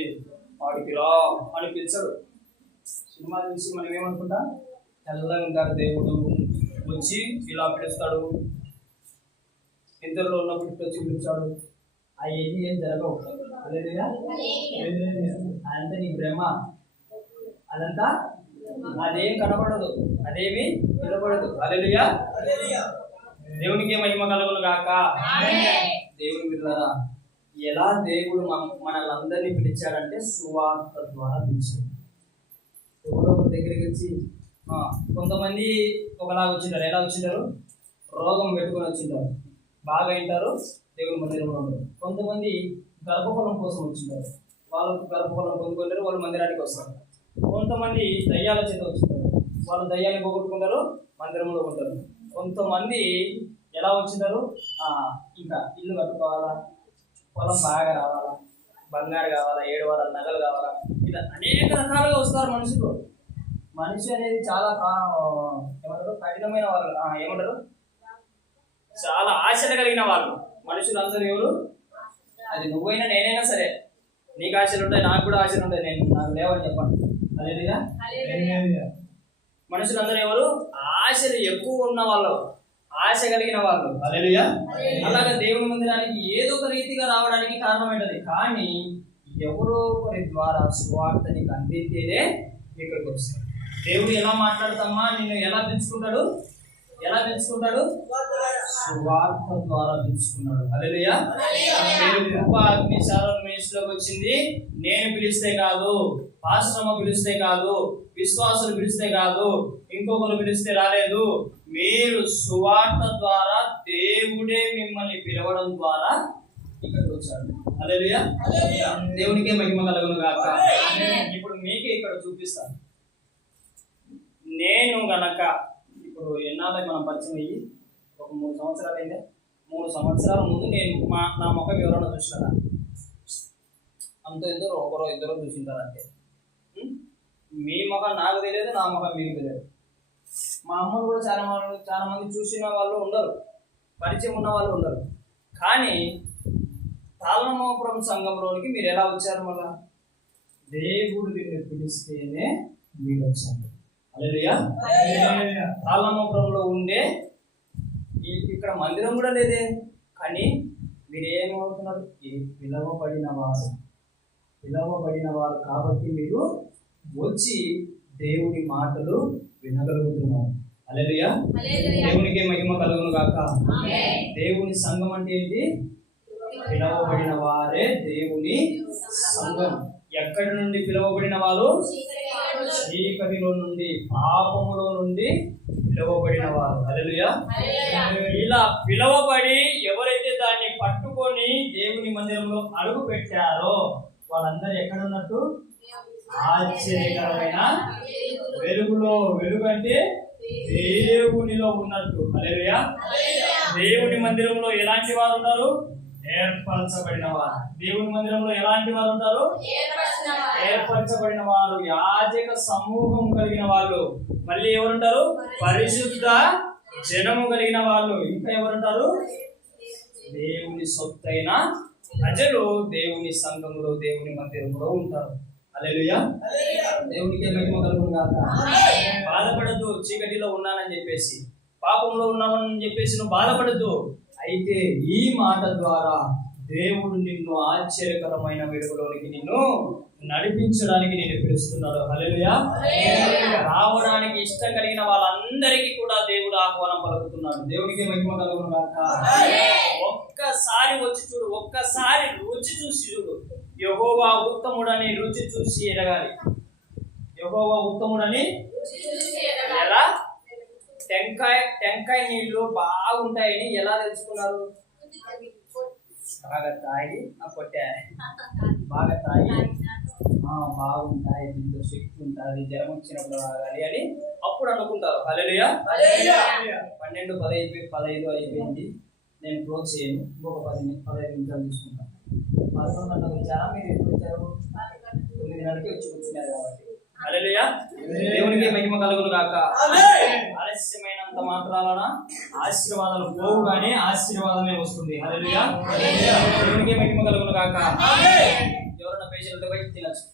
వాడికి రా అని పిలిచాడు. సినిమా చూసి మనం ఏమనుకుంటా? తెల్లగా ఉంటాడు దేవుడు, వచ్చి ఇలా పిలుస్తాడు. ఇద్దరిలో ఉన్నప్పుడు వచ్చి పిలిచాడు. అవన్నీ ఏం జరగవు. అదంతా నీ భ్రమ, అదంతా అదేం కనబడదు, అదేమి వినబడదు. హల్లెలూయా. దేవునికి మహిమ కలుగును గాక. దేవుని బిడ్డలారా, ఎలా దేవుడు మనల్ని పిలిచాడంటే సువార్త ద్వారా పిలిచాడు. ఎవరో ఒక దగ్గరికి వచ్చి, కొంతమంది ఒకలాగా వచ్చింటారు. ఎలా వచ్చింటారు? రోగం పెట్టుకొని వచ్చింటారు, బాగా వింటారు, దేవుని మందిరంలో ఉంటారు. కొంతమంది గర్భఫలం కోసం వచ్చింటారు, వాళ్ళకు గర్భఫలం పొందుకుంటారు, వాళ్ళు మందిరానికి వస్తారు. కొంతమంది దయ్యాల చేత వచ్చింటారు, వాళ్ళు దయ్యాన్ని పోగొట్టుకుంటారు, మందిరంలో ఉంటారు. కొంతమంది ఎలా వచ్చింటారు? ఇంకా ఇల్లు కట్టుకోవాలా, పొలం బాగా రావాలా, బంగారు కావాలా, 7 వారాల నగలు కావాలా, ఇలా అనేక రకాలుగా వస్తారు మనుషులు. మనిషి అనేది చాలా ఏమంటారు, కఠినమైన వాళ్ళు, ఏమంటారు, చాలా ఆశలు కలిగిన వాళ్ళు. మనుషులందరూ ఎవరు? అది నువ్వైనా నేనైనా సరే, నీకు ఆశలు ఉంటాయి, నాకు కూడా ఆశలు ఉంటాయి. నాకు లేవని చెప్పండి. హల్లెలూయా. మనుషులందరూ ఎవరు? ఆశలు ఎక్కువ ఉన్న వాళ్ళు, ఆశ కలిగిన వాళ్ళు. హల్లెలూయా. అలాగే దేవుని మందిరానికి ఏదో ఒక రీతిగా రావడానికి కారణం ఏంటది? కానీ ఎవరో ఒకరి ద్వారా సువార్తని అందితేనే ఇక్కడికి వస్తారు. దేవుడు ఎలా మాట్లాడతామా, నిన్ను ఎలా పిలుచుకుంటాడు? ఎలా పిలుచుకుంటాడు? సువార్త ద్వారా పిలుచుకున్నాడు. హల్లెలూయా. నేను కృప అగ్నిశాలం మినిస్ట్రీలోకి వచ్చింది నేను పిలిస్తే కాదు, పాస్టర్మ పిలిస్తే కాదు, విశ్వాసులు పిలిస్తే కాదు, ఇంకొకరు పిలిస్తే రాలేదు. మీరు సువార్త ద్వారా దేవుడే మిమ్మల్ని పిలవడం ద్వారా ఇక్కడికి వచ్చాడు. హల్లెలూయా. దేవునికే మహిమ కలుగును గాక. ఇప్పుడు మీకే ఇక్కడ చూపిస్తాను. నేను గనక ఇప్పుడు ఎన్నాళ్ళకి మనం పరిచయం అయ్యి ఒక 3 సంవత్సరాలు అయిందే. 3 సంవత్సరాల ముందు నేను నా ముఖం ఎవరైనా చూసినా అంత ఇద్దరు ఒకరో ఇద్దరు చూసింటారు అంతే. మీ ముఖం నాకు తెలియదు, నా ముఖం మీకు తెలియదు. మా అమ్మను కూడా చాలా మంది చూసిన వాళ్ళు ఉండరు, పరిచయం ఉన్న వాళ్ళు ఉండరు. కానీ తాళమోపురం సంఘంలోనికి మీరు ఎలా వచ్చారు? మళ్ళా దేవుడు నిన్ను పిలిస్తేనే మీరు వచ్చారు. హల్లెలూయా. తాళమోపురంలో ఉండే ఇక్కడ మందిరం కూడా లేదే, కానీ మీరు ఏమవుతున్నారు? పిలవబడిన వారు కాబట్టి మీరు వచ్చి దేవుడి మాటలు వినగలుగుతున్నారు. హల్లెలూయా. దేవునికి మహిమ కలుగును గాక. దేవుని సంఘం అంటే ఏంటి? పిలవబడిన వారే దేవుని సంఘం. ఎక్కడి నుండి పిలవబడిన వారు? చీకటిలో నుండి, పాపములో నుండి పిలవబడిన వారు. హల్లెలూయా. ఇలా పిలవబడి ఎవరైతే దాన్ని పట్టుకొని దేవుని మందిరంలో అడుగు పెట్టారో వాళ్ళందరూ ఎక్కడ ఉన్నట్టు? ఆశ్చర్యకరమైన వెలుగులో. వెలుగు అంటే దేవునిలో ఉన్నట్టు. హల్లెలూయా. దేవుని మందిరంలో ఎలాంటి వారు ఉంటారు? ఏర్పరచబడిన వారు. దేవుని మందిరంలో ఎలాంటి వారు ఉంటారు? ఏర్పరచబడిన వారు, యాజక సమూహం కలిగిన వాళ్ళు. మళ్ళీ ఎవరుంటారు? పరిశుద్ధ జనము కలిగిన వాళ్ళు. ఇంకా ఎవరుంటారు? దేవుని సొత్తైన ప్రజలు దేవుని సంఘములో, దేవుని మందిరంలో ఉంటారు. హల్లెలూయా. దేవునికి మహిమ కలుగును గాక. బాధపడద్దు చీకటిలో ఉన్నానని చెప్పేసి, పాపంలో ఉన్నామని చెప్పేసి నువ్వు బాధపడద్దు. అయితే ఈ మాట ద్వారా దేవుడు నిన్ను ఆశ్చర్యకరమైన వెలుగులోనికి నిన్ను నడిపించడానికి నేను పిలుస్తున్నాడు. హల్లెలూయా. రావడానికి ఇష్టం కలిగిన వాళ్ళందరికీ కూడా దేవుడు ఆహ్వానం పలుకుతున్నాడు. దేవునికి మహిమ కలుగును గాక. ఒక్కసారి వచ్చి చూడు, ఒక్కసారి రుచి చూసి చూడు. యెహోవా ఉత్తముడని రుచి చూసి ఎరగాలి. యెహోవా ఉత్తముడని ఎలా? టెంకాయ నీళ్లు బాగుంటాయని ఎలా తెలుసుకున్నారు? బాగా తాగి బాగా తాగి బాగుంటాయి, దీంతో శక్తి ఉంటుంది, జ్వరం వచ్చినప్పుడు తాగాలి అని అప్పుడు అనుకుంటారు. హల్లెలూయా. 12:15 అయిపోయింది, నేను క్లోజ్ చేయను, ఇంకొక 15 నిమిషాలు తీసుకుంటాను. 11 గంటలకు వచ్చారా? మీరు ఎప్పుడు వచ్చారు? 9 గంటలకి వచ్చి కూర్చున్నారు కాబట్టి. హల్లెలూయా. దేవునికి మహిమ కలుగును గాక. ఆలస్యమైనంత మాత్రాన ఆశీర్వాదాలు పోవు కానీ ఆశీర్వాదమే వస్తుంది. హల్లెలూయా. దేవునికి మహిమ కలుగును గాక. ఎవరైనా పేషెంట్ పోయి తినచ్చు.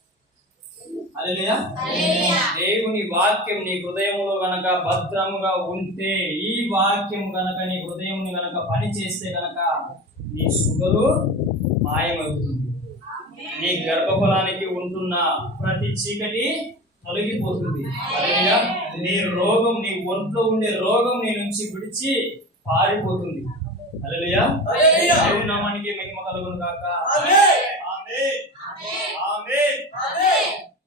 హల్లెలూయా. దేవుని వాక్యం నీ హృదయములో గనక భద్రముగా ఉంటే, ఈ వాక్యం గనక నీ హృదయం గనక పని చేస్తే గనక నీ సుగలు మాయమవుతుంది. నీ గర్భఫలానికి ఉంటున్న ప్రతి చీకటి తొలగిపోతుంది. హల్లెలూయా. నీ రోగం, నీ ఒంట్లో ఉండే రోగం నీ నుంచి విడిచి పారిపోతుంది. హల్లెలూయా. దేవుని నామానికి మహిమ కలుగును గాక. ఆమేన్. ఆమేన్.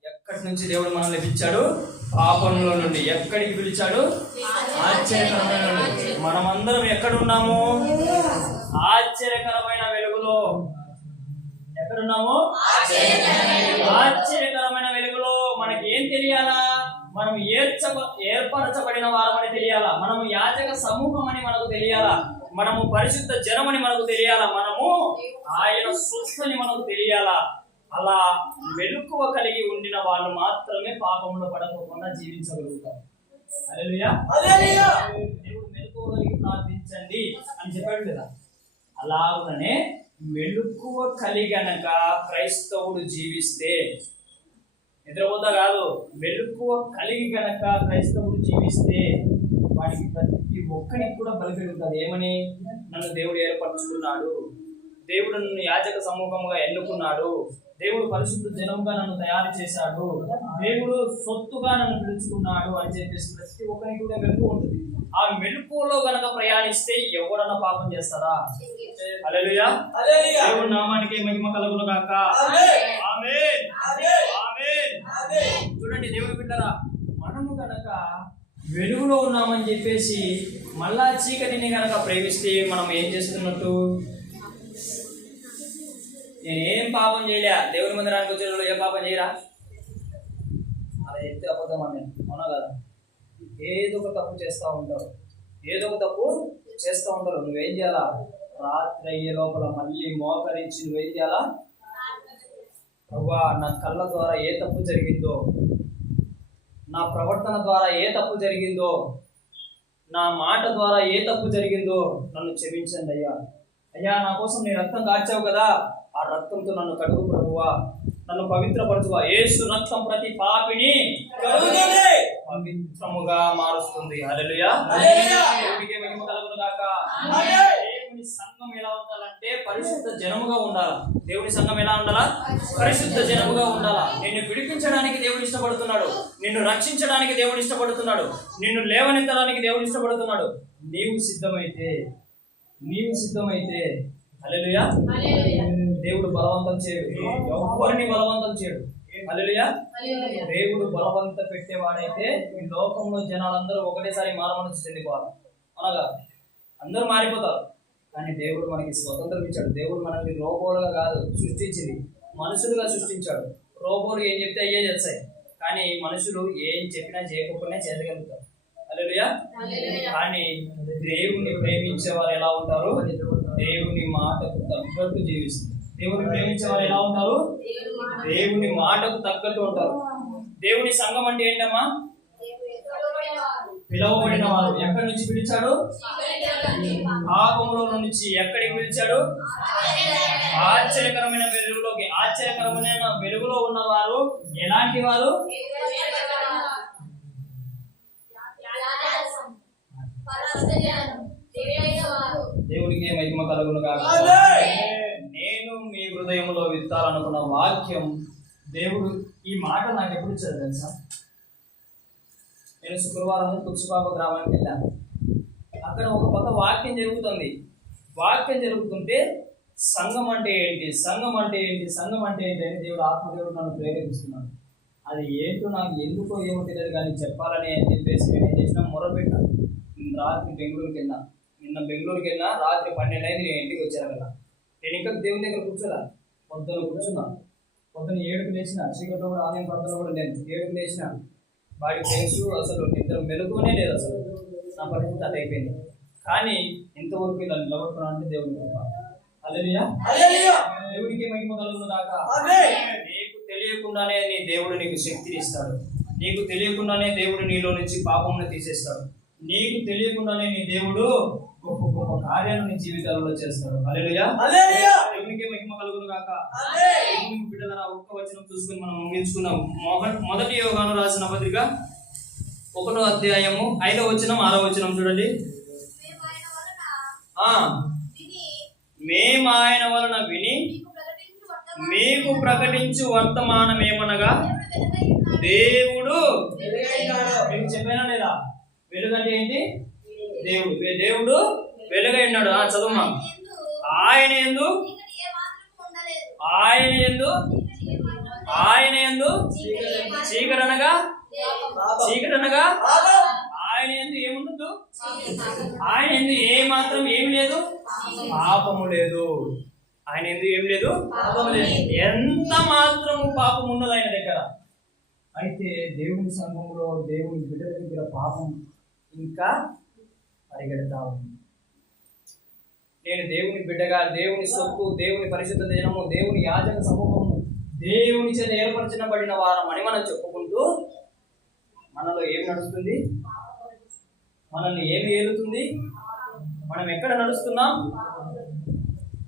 ఎక్కడి నుంచి దేవుడు మనల్ని పిలిచాడు? పాపంలో నుండి. ఎక్కడికి పిలిచాడు? ఆశ్చర్యకరమైన నుండి. మనమందరం ఎక్కడున్నాము? ఆశ్చర్యకరమైన వెలుగులో. ఎక్కడున్నాము? ఆశ్చర్యకరమైన వెలుగులో. మనకి ఏం తెలియాలా? మనం ఏర్పరచబడిన వారమని తెలియాలా, మనము యాజక సమూహం అని మనకు తెలియాలా, మనము పరిశుద్ధ జనమని మనకు తెలియాలా, మనము ఆయన సృష్టిని మనకు తెలియాలా. అలా మెలకువ కలిగి ఉండిన వాళ్ళు మాత్రమే పాపంలో పడకుండా జీవించగలుగుతారు. హల్లెలూయా. దేవుడు మెలకువ కలిగి ప్రార్థించండి అని చెప్పాడు కదా, అలాగనే మెలకువ కలిగనక క్రైస్తవుడు జీవిస్తే, నిద్రపోతా కాదు, మెలకువ కలిగి గనక క్రైస్తవుడు జీవిస్తే వాడికి ప్రతి ఒక్కరికి కూడా బలి పెరుగుతుంది. ఏమని? నన్ను దేవుడు ఏర్పరచుకున్నాడు, దేవుడు నన్ను యాజక సమూహంగా ఎన్నుకున్నాడు, దేవుడు పరిశుద్ధ జనంగా నన్ను తయారు చేశాడు, దేవుడు సొత్తుగా నన్ను పిలుచుకున్నాడు అని చెప్పేసి ప్రతి ఒక్కరికి కూడా మెలకు ఉంటుంది. ఆ మెలకువలో గనక ప్రయాణిస్తే ఎవరన్నా పాపం చేస్తారా? హల్లెలూయా. దేవుడి నామానికి మహిమ కలుగును గాక. ఆమేన్. ఆమేన్. చూడండి దేవుని బిడ్డలారా, మనము గనక వెలుగులో ఉన్నామని చెప్పేసి మళ్ళా చీకటిని గనక ప్రేమిస్తే మనం ఏం చేస్తున్నట్టు? నేనేం పాపం చేయలే, దేవుని మందిరానికి వచ్చే ఏ పాపం చేయరా? అలా చెప్తే అబద్ధం అని అవునా కదా? ఏదో ఒక తప్పు చేస్తూ ఉంటారు, ఏదో ఒక తప్పు చేస్తూ ఉంటారు. నువ్వేం చేయాలా? రాత్రి అయ్యే లోపల మళ్ళీ మోకరించి నువ్వేం చేయాలా? ప్రభువా, నా కళ్ళ ద్వారా ఏ తప్పు జరిగిందో, నా ప్రవర్తన ద్వారా ఏ తప్పు జరిగిందో, నా మాట ద్వారా ఏ తప్పు జరిగిందో నన్ను క్షమించండి అయ్యా. అయ్యా, నా కోసం నీ రక్తం కార్చావు కదా, ఆ రక్తంతో నన్ను కడుగు ప్రభువా, నన్ను పవిత్రపరచువా. యేసు రక్తం ప్రతి పాపిని పవిత్రముగా మారుస్తుంది. హల్లెలూయా. దేవునికి మహిమ కలుగును గాక. దేవుని సంఘం ఎలా ఉండాలంటే పరిశుద్ధ జనముగా ఉండాలా. దేవుని సంఘం ఎలా ఉండాలా? పరిశుద్ధ జనముగా ఉండాలా. నిన్ను విడిపించడానికి దేవుడు ఇష్టపడుతున్నాడు, నిన్ను రక్షించడానికి దేవుడు ఇష్టపడుతున్నాడు, నిన్ను లేవనెత్తడానికి దేవుడు ఇష్టపడుతున్నాడు. నీవు సిద్ధమైతే హల్లెలూయా. దేవుడు బలవంతం చేయడు, ఎవరిని బలవంతం చేయడు. హల్లెలూయా. దేవుడు బలవంత పెట్టేవాడైతే ఈ లోకంలో జనాలందరూ ఒకటేసారి మారమనసు చెందిపోవాలి, అనగా అందరూ మారిపోతారు. కానీ దేవుడు మనకి స్వతంత్రం ఇచ్చాడు. దేవుడు మనల్ని రోబోలుగా కాదు సృష్టించింది, మనుషులుగా సృష్టించాడు. రోబోలు ఏం చెప్తే అయ్యే చేస్తాయి, కానీ మనుషులు ఏం చెప్పినా చేయకపోయినా చేయగలుగుతారు. హల్లెలూయా. కానీ దేవుణ్ణి ప్రేమించే వారు ఎలా ఉంటారు? దేవుని మాటకు తగ్గట్టు జీవిస్తారు. దేవుని ప్రేమించే వారు ఎలా ఉంటారు? దేవుని మాటకు తగ్గట్టు ఉంటారు. దేవుని సంఘం అంటే ఏంటమ్మా? పిలువబడిన వారు. ఎక్కడి నుంచి పిలిచాడు? పాపంలో నుంచి ఎక్కడికి పిలిచాడు? ఆశ్చర్యకరమైన వెలుగులోకి. ఆశ్చర్యకరమైన వెలుగులో ఉన్నవారు ఎలాంటి వారు? దేవునికి మహిమ కలుగును గాక. నేను మీ హృదయంలో విత్తాలనుకున్న వాక్యం దేవుడు ఈ మాట నాకు ఎప్పుడు ఇచ్చారు తెలుసా? నేను శుక్రవారం కుర్చుపాప గ్రామానికి వెళ్ళాను. అక్కడ ఒక కొత్త వాక్యం జరుగుతుంది. వాక్యం జరుగుతుంటే సంఘం అంటే ఏంటి, సంఘం అంటే ఏంటి, సంఘం అంటే ఏంటి అని దేవుడు ఆత్మదేవుడు నన్ను ప్రేరేపిస్తున్నాడు. అది ఏంటో నాకు ఎందుకో ఏమో తెలియదు, కానీ చెప్పాలని అని చెప్పేసి నేను ఏం చేసినా మొరపెట్టాను. రాత్రి బెంగళూరుకి వెళ్ళినా, నిన్న బెంగళూరుకి వెళ్ళినా రాత్రి 12 అయింది. నేను ఇంటికి వచ్చాను కదా. నేను ఇంకా దేవుని దగ్గర కూర్చోదా, పొద్దున కూర్చున్నా. పొద్దున 7కి లేచిన, చీకట్లో కూడా ఆలయం ప్రార్థనలో కూడా నేను 7కి లేచిన. వాడి ఫ్రెండ్స్ అసలు నిద్ర మెలకునే లేదు, అసలు నా పరిస్థితి అట్లా అయిపోయింది. కానీ ఇంతవరకు ఇలా నిలబడుతున్నా అంటే దేవుని కృప. హల్లెలూయా. దేవుడికి మహిమ కలుగును గాక. నీకు తెలియకుండానే నీ దేవుడు నీకు శక్తిని ఇస్తాడు. నీకు తెలియకుండానే దేవుడు నీలో నుంచి పాపమును తీసేస్తాడు. నీకు తెలియకుండానే నీ దేవుడు గొప్ప గొప్ప కార్యాలు నీ జీవితాలలో చేస్తాడు. హల్లెలూయా. దేవునికి మహిమ కలుగును గాక. బిడ్డలారా, ఒక్క వచనం చూసుకుని మనం ముగించుకున్నాం. మొదటి యోహాను రాసిన పత్రిక 1వ అధ్యాయము 5వ వచనం 6వ వచనం చూడండి. మేము ఆయన వలన విని మీకు ప్రకటించు వర్తమానం ఏమనగా, దేవుడు మీకు చెప్పానా లేదా? వెలుగంటే ఏంటి? దేవుడు. దేవుడు వెలుగై ఉన్నాడు. చదువుమా. ఆయన యందు చీకటనగా ఆయన యందు ఏముండదు? ఆయన యందు ఏ మాత్రం ఏమి లేదు, పాపము లేదు. ఆయన యందు ఏం లేదు, పాపము లేదు. ఎంత మాత్రము పాపం ఉన్నది ఆయన దగ్గర. అయితే దేవుని సంఘంలో దేవుని బిడ్డల దగ్గర పాపం ఇంకా పరిగెడతా ఉంది. నేను దేవుని బిడ్డగా, దేవుని సొత్తు, దేవుని పరిశుద్ధ జనము, దేవుని యాజక సమూహము, దేవుని చేత ఏర్పరచబడిన వారం అని మనం చెప్పుకుంటూ మనలో ఏం నడుస్తుంది? మనల్ని ఏమి ఏలుతుంది? మనం ఎక్కడ నడుస్తున్నాం?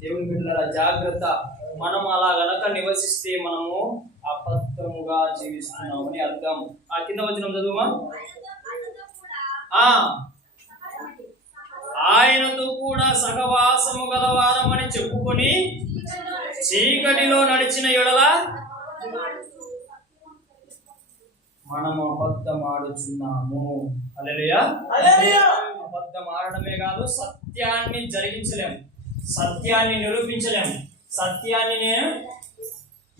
దేవుని బిడ్డల జాగ్రత్త. మనం అలా గనక నివసిస్తే మనము అబద్ధముగా జీవిస్తున్నామని అర్థం. ఆ కింద వచనం చదువుమా. ఆయనతో కూడా సహవాసము గలవారమని చెప్పుకొని చీకటిలో నడిచిన యెడల మనము అబద్ధమాడుచున్నాము. హల్లెలూయా. అబద్ధం ఆడడమే కాదు, సత్యాన్ని జరిగించలేము, సత్యాన్ని నిరూపించలేము. సత్యాన్ని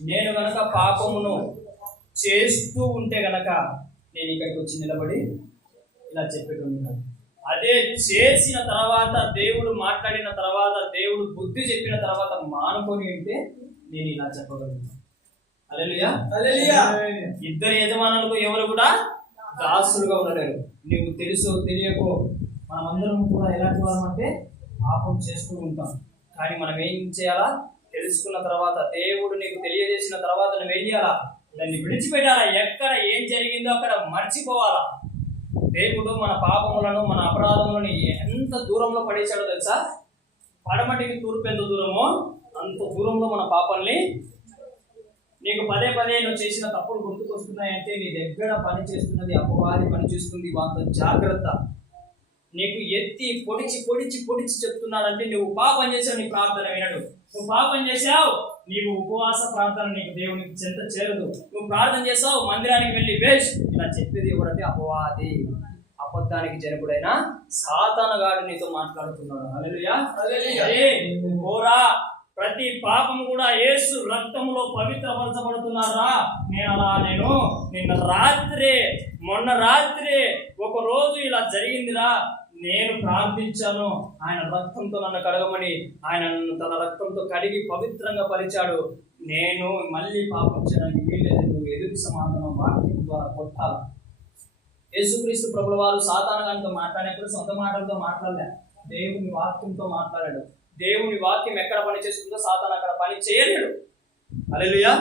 నేను గనక పాపమును చేస్తూ ఉంటే గనక నేను ఇక్కడికి వచ్చి నిలబడి ఇలా చెప్పేటోని. అదే చేసిన తర్వాత, దేవుడు మాట్లాడిన తర్వాత, దేవుడు బుద్ధి చెప్పిన తర్వాత మానుకొని ఉంటే నేను ఇలా చెప్పగలను. హల్లెలూయా. హల్లెలూయా. ఇద్దరు యజమానులకు ఎవరు కూడా దాసులుగా ఉండలేరు. నీవు తెలుసో తెలియకో మనమందరం కూడా ఎలాంటి వాళ్ళం అంటే పాపం చేస్తూ ఉంటాం. కానీ మనం ఏం చేయాలా? తెలుసుకున్న తర్వాత, దేవుడు నీకు తెలియజేసిన తర్వాత నువ్వేం చేయాలా? దాన్ని విడిచిపెట్టాలా. ఎక్కడ ఏం జరిగిందో అక్కడ మర్చిపోవాలా. దేవుడు మన పాపములను, మన అపరాధములను ఎంత దూరంలో పడేశాడో తెలుసా? పడమటికి తూర్పు ఎంత దూరమో అంత దూరంలో మన పాపాలని. నీకు పదే పదే నువ్వు చేసిన తప్పులు గుర్తుకొస్తున్నాయంటే నీ దగ్గర పని చేస్తున్నది అపవాది పని చేస్తుంది. అంత జాగ్రత్త. నీకు ఎత్తి పొడిచి పొడిచి పొడిచి చెప్తున్నాడంటే నువ్వు పాపం చేసావు, నీ ప్రార్థన వినడు. నువ్వు పాపం చేసావు, నీవు ఉపవాస ప్రార్థన నీకు దేవునికి చెంత చేరదు. నువ్వు ప్రార్థన చేసావు, మందిరానికి వెళ్ళి వేష్ ఇలా చెప్పేది ఎవరంటే అపవాది, అబద్ధానికి జనకుడైన సాతానుగాడు నీతో మాట్లాడుతున్నాడు. హల్లెలూయా. ఓరా, ప్రతి పాపం కూడా యేసు రక్తంలో పవిత్రపరచబడుతున్నారా? నేను మొన్న రాత్రి ఒక రోజు ఇలా జరిగిందిరా. నేను ప్రార్థించాను, ఆయన రక్తంతో నన్ను కడగమని. ఆయన నన్ను తన రక్తంతో కడిగి పవిత్రంగా పరిచాడు. నేను మళ్ళీ పాపం చేయడానికి వీల్లేదు. నువ్వు ఎదురు సమాధానం వాక్యం ద్వారా కొట్టాల. యేసుక్రీస్తు ప్రభుల వారు సాతానుగానితో మాట్లాడినప్పుడు సొంత మాటలతో మాట్లాడలే, దేవుని వాక్యంతో మాట్లాడాడు. దేవుని వాక్యం ఎక్కడ పని చేస్తుందో సాతాను అక్కడ పని చేయలేడు. హల్లెలూయా.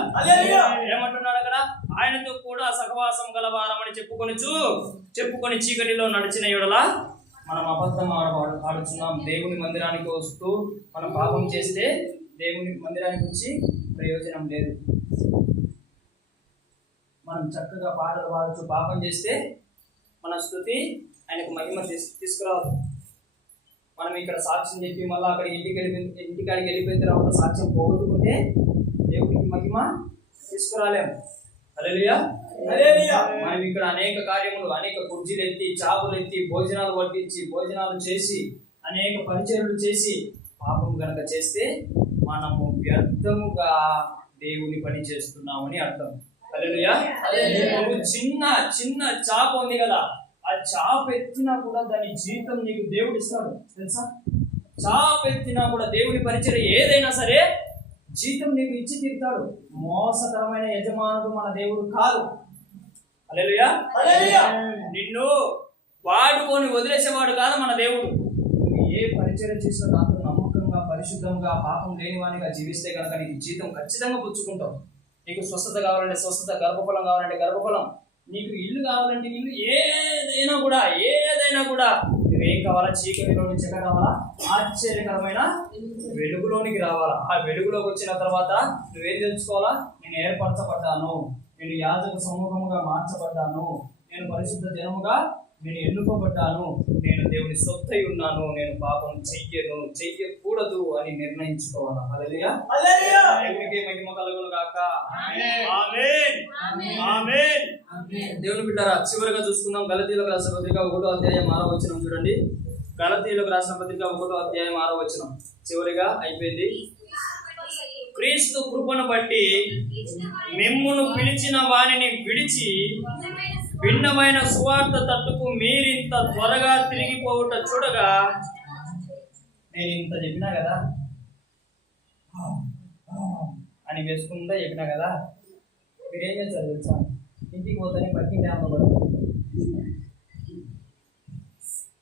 ఏమంటున్నాడు అక్కడ? ఆయనతో కూడా సహవాసం గలవారమని చెప్పుకొని చీకటిలో నడిచిన యెడల మనం అబద్ధం ఆడుచున్నాం. దేవుని మందిరానికి వస్తూ మనం పాపం చేస్తే దేవుని మందిరానికి వచ్చి ప్రయోజనం లేదు. మనం చక్కగా పాటలు పాడుతూ పాపం చేస్తే మన స్తుతి ఆయనకు మహిమ తీసుకురాదు. మనం ఇక్కడ సాక్ష్యం చెప్పి మళ్ళీ అక్కడ ఇంటికాడికి వెళ్ళిపోయిన తర్వాత సాక్ష్యం పోగొట్టుకుంటే దేవునికి మహిమ తీసుకురాలేము. హల్లెలూయా. మనం ఇక్కడ అనేక కార్యములు, అనేక కుర్జీలు ఎత్తి, చాపులు ఎత్తి, భోజనాలు వడ్డించి, భోజనాలు చేసి, అనేక పరిచర్యలు చేసి పాపం గనక చేస్తే మనము వ్యర్థముగా దేవుని పని చేస్తున్నామని అర్థం. హల్లెలూయా. చిన్న చిన్న చాప ఉంది కదా, ఆ చాప ఎత్తినా కూడా దాని జీతం నీకు దేవుడు ఇస్తాడు తెలుసా? చాప ఎత్తినా కూడా దేవుని పరిచర్య ఏదైనా సరే జీతం నీకు ఇచ్చి తీరుతాడు. మోసకరమైన యజమానుడు మన దేవుడు కాదు. హల్లెలూయా. నిన్ను వాడుకొని వదిలేసేవాడు కాదు మన దేవుడు. నువ్వు ఏ పరిచర్య చేసినా దాంతో నమ్మకంగా, పరిశుద్ధంగా, పాపం లేనివానిగా జీవిస్తే కనుక నీకు జీతం ఖచ్చితంగా పుచ్చుకుంటావు. నీకు స్వస్థత కావాలంటే స్వస్థత, గర్భఫలం కావాలంటే గర్భఫలం, నీకు ఇల్లు కావాలంటే ఇల్లు, ఏదైనా కూడా నువ్వేం కావాలా? చీకటిలో నుంచి ఎక్కడ రావాలా? ఆశ్చర్యకరమైన వెలుగులోనికి రావాలా. ఆ వెలుగులోకి వచ్చిన తర్వాత నువ్వేం తెలుసుకోవాలా? నేను ఏర్పరచబడ్డాను, నేను యాజక సమూహముగా మార్చబడ్డాను, నేను పరిశుద్ధ జనముగా నేను ఎన్నుకోబడ్డాను, నేను దేవుని సొత్తై ఉన్నాను, నేను పాపం చెయ్యకూడదు అని నిర్ణయించుకోవాలా. హల్లెలూయా. దేవునికి మహిమ కలుగును గాక. ఆమేన్. ఆమేన్. దేవుని బిడ్డలారా, చివరిగా చూసుకుందాం. గలతీయులకు రాసిన పత్రిక 1వ అధ్యాయం 6వ వచనం చూడండి. గలతీయులకు రాసిన పత్రిక 1వ అధ్యాయం 6వ వచనం చివరిగా అయిపోయింది. క్రీస్తు కృపను బట్టి మిమ్మును పిలిచిన వానిని విడిచి భిన్నమైన సువార్త తట్టుకు మీరింత త్వరగా తిరిగిపోవుట చూడగా, నేను ఇంత చెప్పినా కదా అని వేసుకుందా చెప్పినా కదా, మీరేం చేస్తారు తెలుసా? ఇంటికి పోతానే పక్కింటి డ్యామ్లో గొడవ,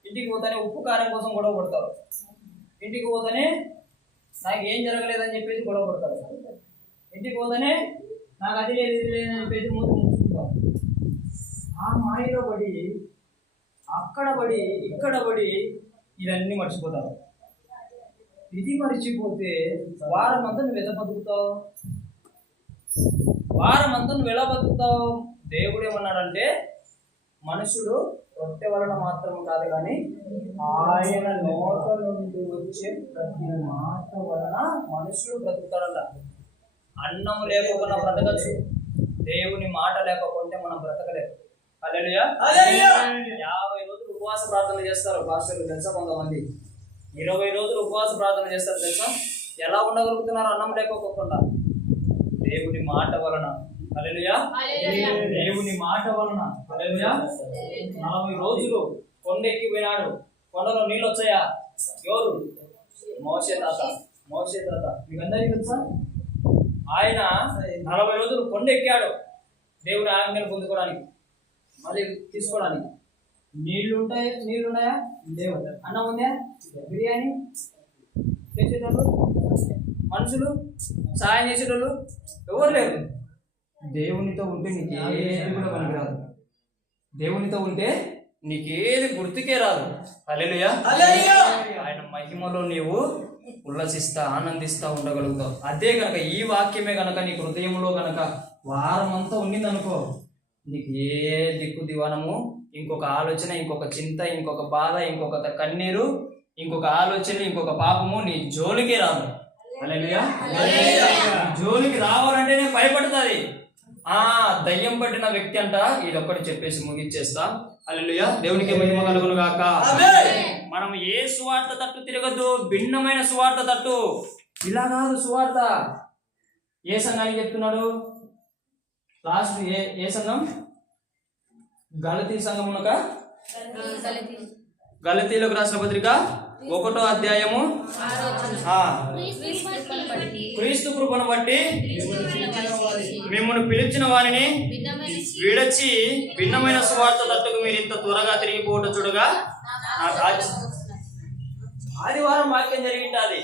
ఇంటికి పోతానే ఉప్పు కారం కోసం గొడవ పడతారు, ఇంటికి పోతానే నాకు ఏం జరగలేదని చెప్పేసి గొడవ పడతారు, ఇంటికి పోతానే నాకు అది లేదు ఇది లేదని చెప్పేసి మూత ముంచుకుంటారు. ఆ మాయలో పడి, అక్కడ పడి, ఇక్కడ పడి ఇవన్నీ మర్చిపోతారు. ఇది మర్చిపోతే వారం అంతా నువ్వు ఎలా బతుకుతావు? వారం అంతా నువ్వు ఎలా బతుకుతావు? దేవుడు ఏమన్నాడంటే, మనుషుడు రొట్టె వలన మాత్రం కాదు కానీ ఆయన నోట నుండి వచ్చే ప్రతి మాట వలన మనుషుడు బ్రతుకుతాడంట. అన్నం లేకుండా బ్రతకచ్చు, దేవుని మాట లేకపోతే మనం బ్రతకలేము. హల్లెలూయా. 50 రోజులు ఉపవాస ప్రార్థన చేస్తారు పాస్టర్లు తెలుసా, కొంతమంది 20 రోజులు ఉపవాస ప్రార్థన చేస్తారు తెలుసా. ఎలా ఉండగలుగుతున్నారు అన్నం లేకపోకుండా? దేవుని మాట వలన. హల్లెలూయా. దేవుని మాట వలన. హల్లెలూయా. 40 రోజులు కొండ ఎక్కిపోయినాడు. కొండలో నీళ్ళు వచ్చాయా? ఎవరు? మోషే తాత. మీకు అందరికీ తెలుసా? ఆయన 40 రోజులు కొండ ఎక్కాడు దేవుని ఆజ్ఞలు పొందుకోవడానికి, మళ్ళీ తీసుకోవడానికి. నీళ్ళున్నాయా? లేవు. అన్నం ఉందా? బిర్యానీ చేసేటోళ్ళు, మనుషులు సాయం చేసేటోళ్ళు ఎవరు లేరు. దేవునితో ఉంటే నీకేది కూడా పనికిరాదు. దేవునితో ఉంటే నీకేది గుర్తుకే రాదు. హల్లెలూయా. ఆయన మహిమలో నీవు ఉల్లసిస్తా ఆనందిస్తా ఉండగలుగుతావు. అదే కనుక ఈ వాక్యమే కనుక నీ హృదయంలో కనుక వారం అంతా ఉండిందనుకో, నీకు ఏ దిక్కు దివానము, ఇంకొక ఆలోచన, ఇంకొక చింత, ఇంకొక బాధ, ఇంకొక కన్నీరు, ఇంకొక ఆలోచన, ఇంకొక పాపము నీ జోలికే రాదు. హల్లెలూయా. జోలికి రావాలంటేనే భయపడుతుంది. దయ్యం పట్టిన వ్యక్తి అంట. ఇదొక్కటి చెప్పేసి ముగిచ్చేస్తా. హల్లెలూయా. దేవునికి మహిమ కలుగును గాక. మనం ఏ సువార్త తట్టు తిరగద్దు, భిన్నమైన సువార్త తట్టు. ఇలా కాదు సువార్త. ఏ సంఘానికి చెప్తున్నాడు? లాస్ట్ ఏ సంఘం? గలతీ సంఘమునక, గలతీలకు రాసిన పత్రిక 1వ అధ్యాయము. క్రీస్తు కృపను బట్టి మిమ్మల్ని పిలిచిన వారిని విడచి భిన్నమైన సువార్త తట్టుకు మీరు ఇంత త్వరగా తిరిగిపోవటం చూడగా నాకు ఆదివారం వాక్యం జరిగింది,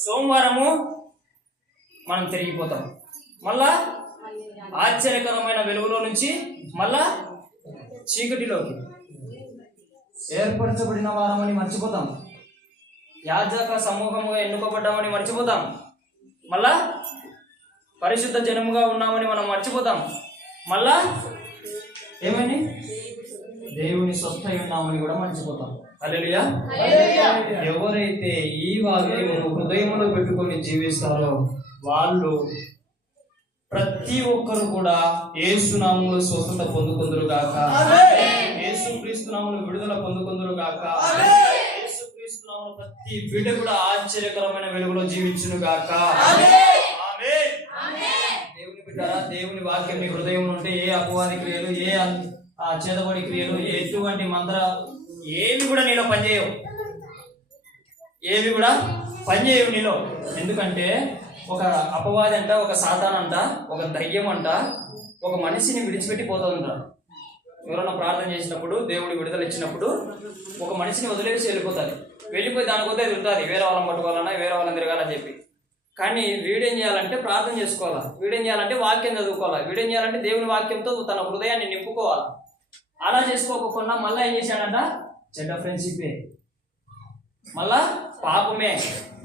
సోమవారము మనం తిరిగిపోతాం. మళ్ళా ఆశ్చర్యకరమైన వెలుగులో నుంచి మళ్ళా చీకటిలోకి. ఏర్పరచబడిన వారమని మర్చిపోతాం, యాజక సమూహముగా ఎన్నుకోబడ్డామని మర్చిపోతాం, మళ్ళా పరిశుద్ధ జనముగా ఉన్నామని మనం మర్చిపోతాం. మళ్ళా ఏమని? దేవుని స్వస్థ ఉన్నామని కూడా మర్చిపోతాం. హల్లెలూయా. ఎవరైతే ఈ వాక్యము హృదయంలో పెట్టుకొని జీవిస్తారో వాళ్ళు ప్రతి ఒక్కరు కూడా యేసు నామములో స్వస్థత పొందుకొందురు గాక. యేసు క్రీస్తు నామములో విడుదల పొందుకొందురు గాక. యేసు క్రీస్తు నామములో ప్రతి బిడ్డ కూడా ఆశ్చర్యకరమైన వెలుగులో జీవించును గాక. దేవుని బిడ్డరా, దేవుని వాక్యం నీ హృదయం ఉంటే ఏ అపవాది క్రియలు, ఏ చేతబడి క్రియలు, ఎటువంటి మంత్ర ఏవి కూడా నీలో పనిచేయవు. ఏవి కూడా పనిచేయవు నీలో. ఎందుకంటే ఒక అపవాది అంట, ఒక సాతాన్ అంట, ఒక దయ్యం అంట ఒక మనిషిని విడిచిపెట్టి పోతుందంట. ఎవరైనా ప్రార్థన చేసినప్పుడు, దేవుడు విడుదల ఇచ్చినప్పుడు ఒక మనిషిని వదిలేసి వెళ్ళిపోయి దానికొద్దే తిరుగుతుంది, వేరే వాళ్ళని పట్టుకోవాలన్నా, వేరే వాళ్ళని తిరగాలని చెప్పి. కానీ వీడేం చేయాలంటే ప్రార్థన చేసుకోవాలా, వీడేం చేయాలంటే వాక్యం చదువుకోవాలా, వీడేం చేయాలంటే దేవుని వాక్యంతో తన హృదయాన్ని నింపుకోవాలి. అలా చేసుకోకుండా మళ్ళీ ఏం చేశాడంట? చెడ్డ ఫ్రెండ్షిప్పే, మళ్ళా పాపమే,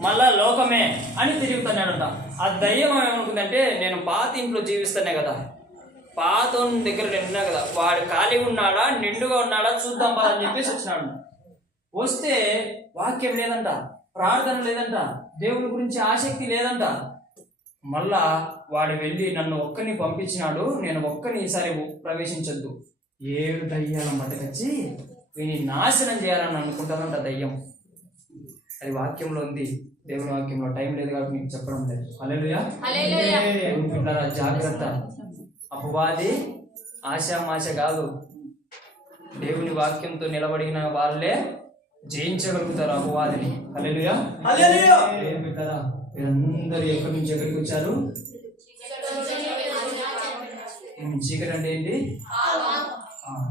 మళ్ళా లోకమే అని తిరుగుతున్నాడంట. ఆ దయ్యం ఏమనుకుందంటే, నేను పాత ఇంట్లో జీవిస్తానే కదా, పాత దగ్గర నిన్నా కదా, వాడు ఖాళీగా ఉన్నాడా నిండుగా ఉన్నాడా చూద్దాం పా అని చెప్పేసి వచ్చినాడు. వస్తే వాక్యం లేదంట, ప్రార్థన లేదంట, దేవుని గురించి ఆసక్తి లేదంట. మళ్ళా వాడు వెళ్ళి నన్ను ఒక్కని పంపించినాడు, నేను ఒక్కని ఈసారి ప్రవేశించొద్దు, 7 దయ్యాల మటుకొచ్చి వీని నాశనం చేయాలని అనుకుంటానంట దయ్యం. అది వాక్యంలో ఉంది, దేవుని వాక్యంలో. టైం లేదు కాబట్టి మీకు చెప్పడం లేదు. హల్లెలూయా. పిల్లరా జాగ్రత్త. అపవాది ఆశామాశ కాదు, దేవుని వాక్యంతో నిలబడిన వాళ్ళే జయించగలుగుతారు అపవాదిని. హల్లెలూయా. పిల్లరా మీరందరూ ఎక్కడి నుంచి ఎక్కడికి వచ్చారు? చీకటి అంటే ఏంటి?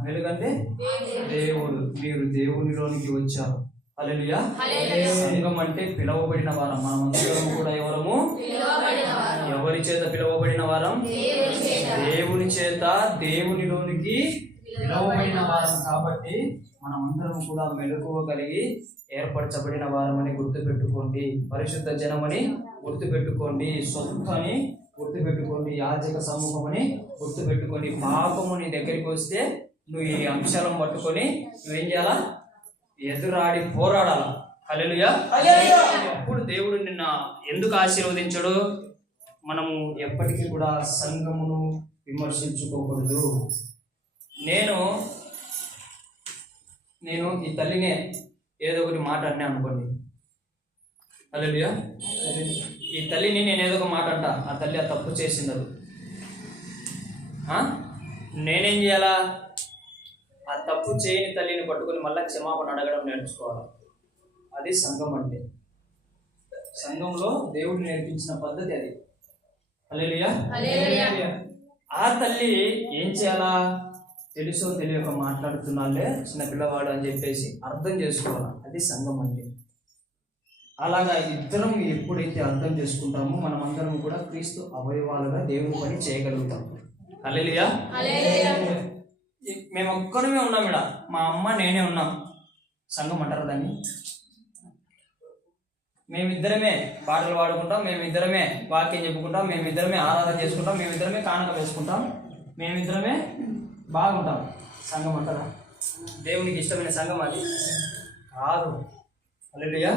వెలుగంటే దేవుడు. మీరు దేవునిలోనికి వచ్చారు. హల్లెలూయా. సంఘం అంటే పిలువబడిన వారం. మనమందరం కూడా ఎవరము? ఎవరి చేత పిలువబడిన వారం? దేవుని చేత, దేవునిలోనికి పిలువబడిన వారం. కాబట్టి మనమందరం కూడా మెలకువ కలిగి ఏర్పరచబడిన వారమని గుర్తుపెట్టుకోండి. పరిశుద్ధ జనమని గుర్తుపెట్టుకోండి. సొంతని గుర్తుపెట్టుకోండి. యాజక సమూహం అని గుర్తుపెట్టుకోండి. పాపము నీ దగ్గరికి వస్తే నువ్వు ఈ అంశాలను పట్టుకొని నువ్వేం చేయాలా? ఎదురాడి పోరాడాలా. హల్లెలూయా. అప్పుడు దేవుడు నిన్న ఎందుకు ఆశీర్వదించడు? మనము ఎప్పటికీ కూడా సంఘమును విమర్శించుకోకూడదు. నేను ఈ తల్లినే ఏదో ఒకటి మాట అన్నా అనుకోండి, హల్లెలూయా, ఈ తల్లిని నేను ఏదో ఒక మాట అంట, ఆ తల్లి ఆ తప్పు చేసిందరు, నేనేం చేయాలా? ఆ తప్పు చేయని తల్లిని పట్టుకొని మళ్ళీ క్షమాపణ అడగడం నేర్చుకోవాలి. అది సంఘం అంటే. సంఘంలో దేవుడు నేర్పించిన పద్ధతి అది. హల్లెలూయా. ఆ తల్లి ఏం చేయాలా? తెలుసో తెలియక మాట్లాడుతున్నాలే చిన్న పిల్లవాడు అని చెప్పేసి అర్థం చేసుకోవాలి. అది సంఘం అంటే. అలాగా ఇద్దరం ఎప్పుడైతే అర్థం చేసుకుంటామో మనమందరం కూడా క్రీస్తు అవయవాలుగా దేవుని పని చేయగలుగుతాం. హల్లెలూయా. మేము ఒక్కడమే ఉన్నాం ఇక్కడ, మా అమ్మ నేనే ఉన్నాం. సంఘం అంటారు దాన్ని. మేమిద్దరమే పాటలు పాడుకుంటాం, మేమిద్దరమే వాక్యం చెప్పుకుంటాం, మేమిద్దరమే ఆరాధన చేసుకుంటాం, మేమిద్దరమే కానుక వేసుకుంటాం, మేమిద్దరమే బాగుంటాం. సంఘం అంటారా? దేవునికి ఇష్టమైన సంఘం అది కాదు. హల్లెలూయా.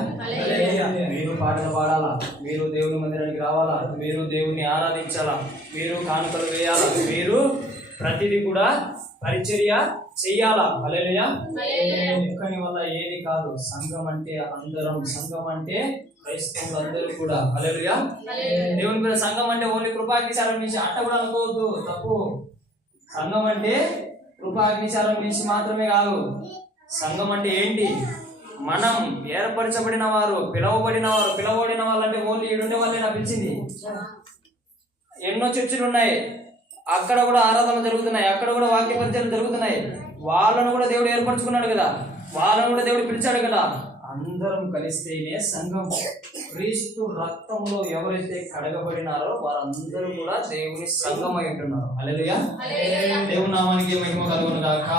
మీరు పాటలు పాడాలా, మీరు దేవుని మందిరానికి రావాలా, మీరు దేవుని ఆరాధించాలా, మీరు కానుకలు వేయాలా, మీరు ప్రతిదీ కూడా పరిచర్య చెయ్యాలా. హల్లెలూయా. ఒక్కని వల్ల ఏది కాదు. సంఘం అంటే అందరం, సంఘం అంటే క్రైస్తవులు అందరూ కూడా. హల్లెలూయా. దేవుని మీద సంఘం అంటే ఓన్లీ కృపాగ్నిచారం నుంచి అట్ట కూడా అనుకోవద్దు, తప్పు. సంఘం అంటే కృపాగ్నిచారం నుంచి మాత్రమే కాదు. సంఘం అంటే ఏంటి? మనం ఏర్పరచబడిన వారు, పిలవబడిన వాళ్ళంటే ఓన్లీ ఈడుండే వాళ్ళే నా పిలిచింది. ఎన్నో చర్చిలు ఉన్నాయి, అక్కడ కూడా ఆరాధన జరుగుతున్నాయి, అక్కడ కూడా వాక్య పరిచయాలు జరుగుతున్నాయి. వాళ్ళను కూడా దేవుడు ఏర్పరచుకున్నాడు కదా, వాళ్ళను కూడా దేవుడు పిలిచాడు కదా. అందరం కలిస్తేనే సంఘం. క్రీస్తు రక్తంలో ఎవరైతే కడగబడినారో వారందరూ కూడా దేవుని సంఘం అయి ఉంటున్నారు. హల్లెలూయా. దేవుని నామానికి మహిమ కలుగును గాక.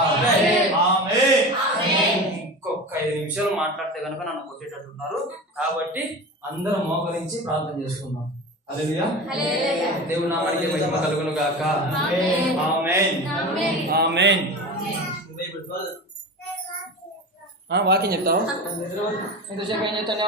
ఆమేన్. ఇంకొక 5 నిమిషాలు మాట్లాడితే కనుక నన్ను కొట్టేటట్టున్నారు. కాబట్టి అందరం మోకరించి ప్రార్థన చేసుకుందాం. హల్లెలూయా. దేవుని నామానికి మహిమ కలుగును గాక. ఆమేన్. ఆమేన్. వాక్యం చెప్తావా? ఎంతసేపు ఏం చెప్తాను?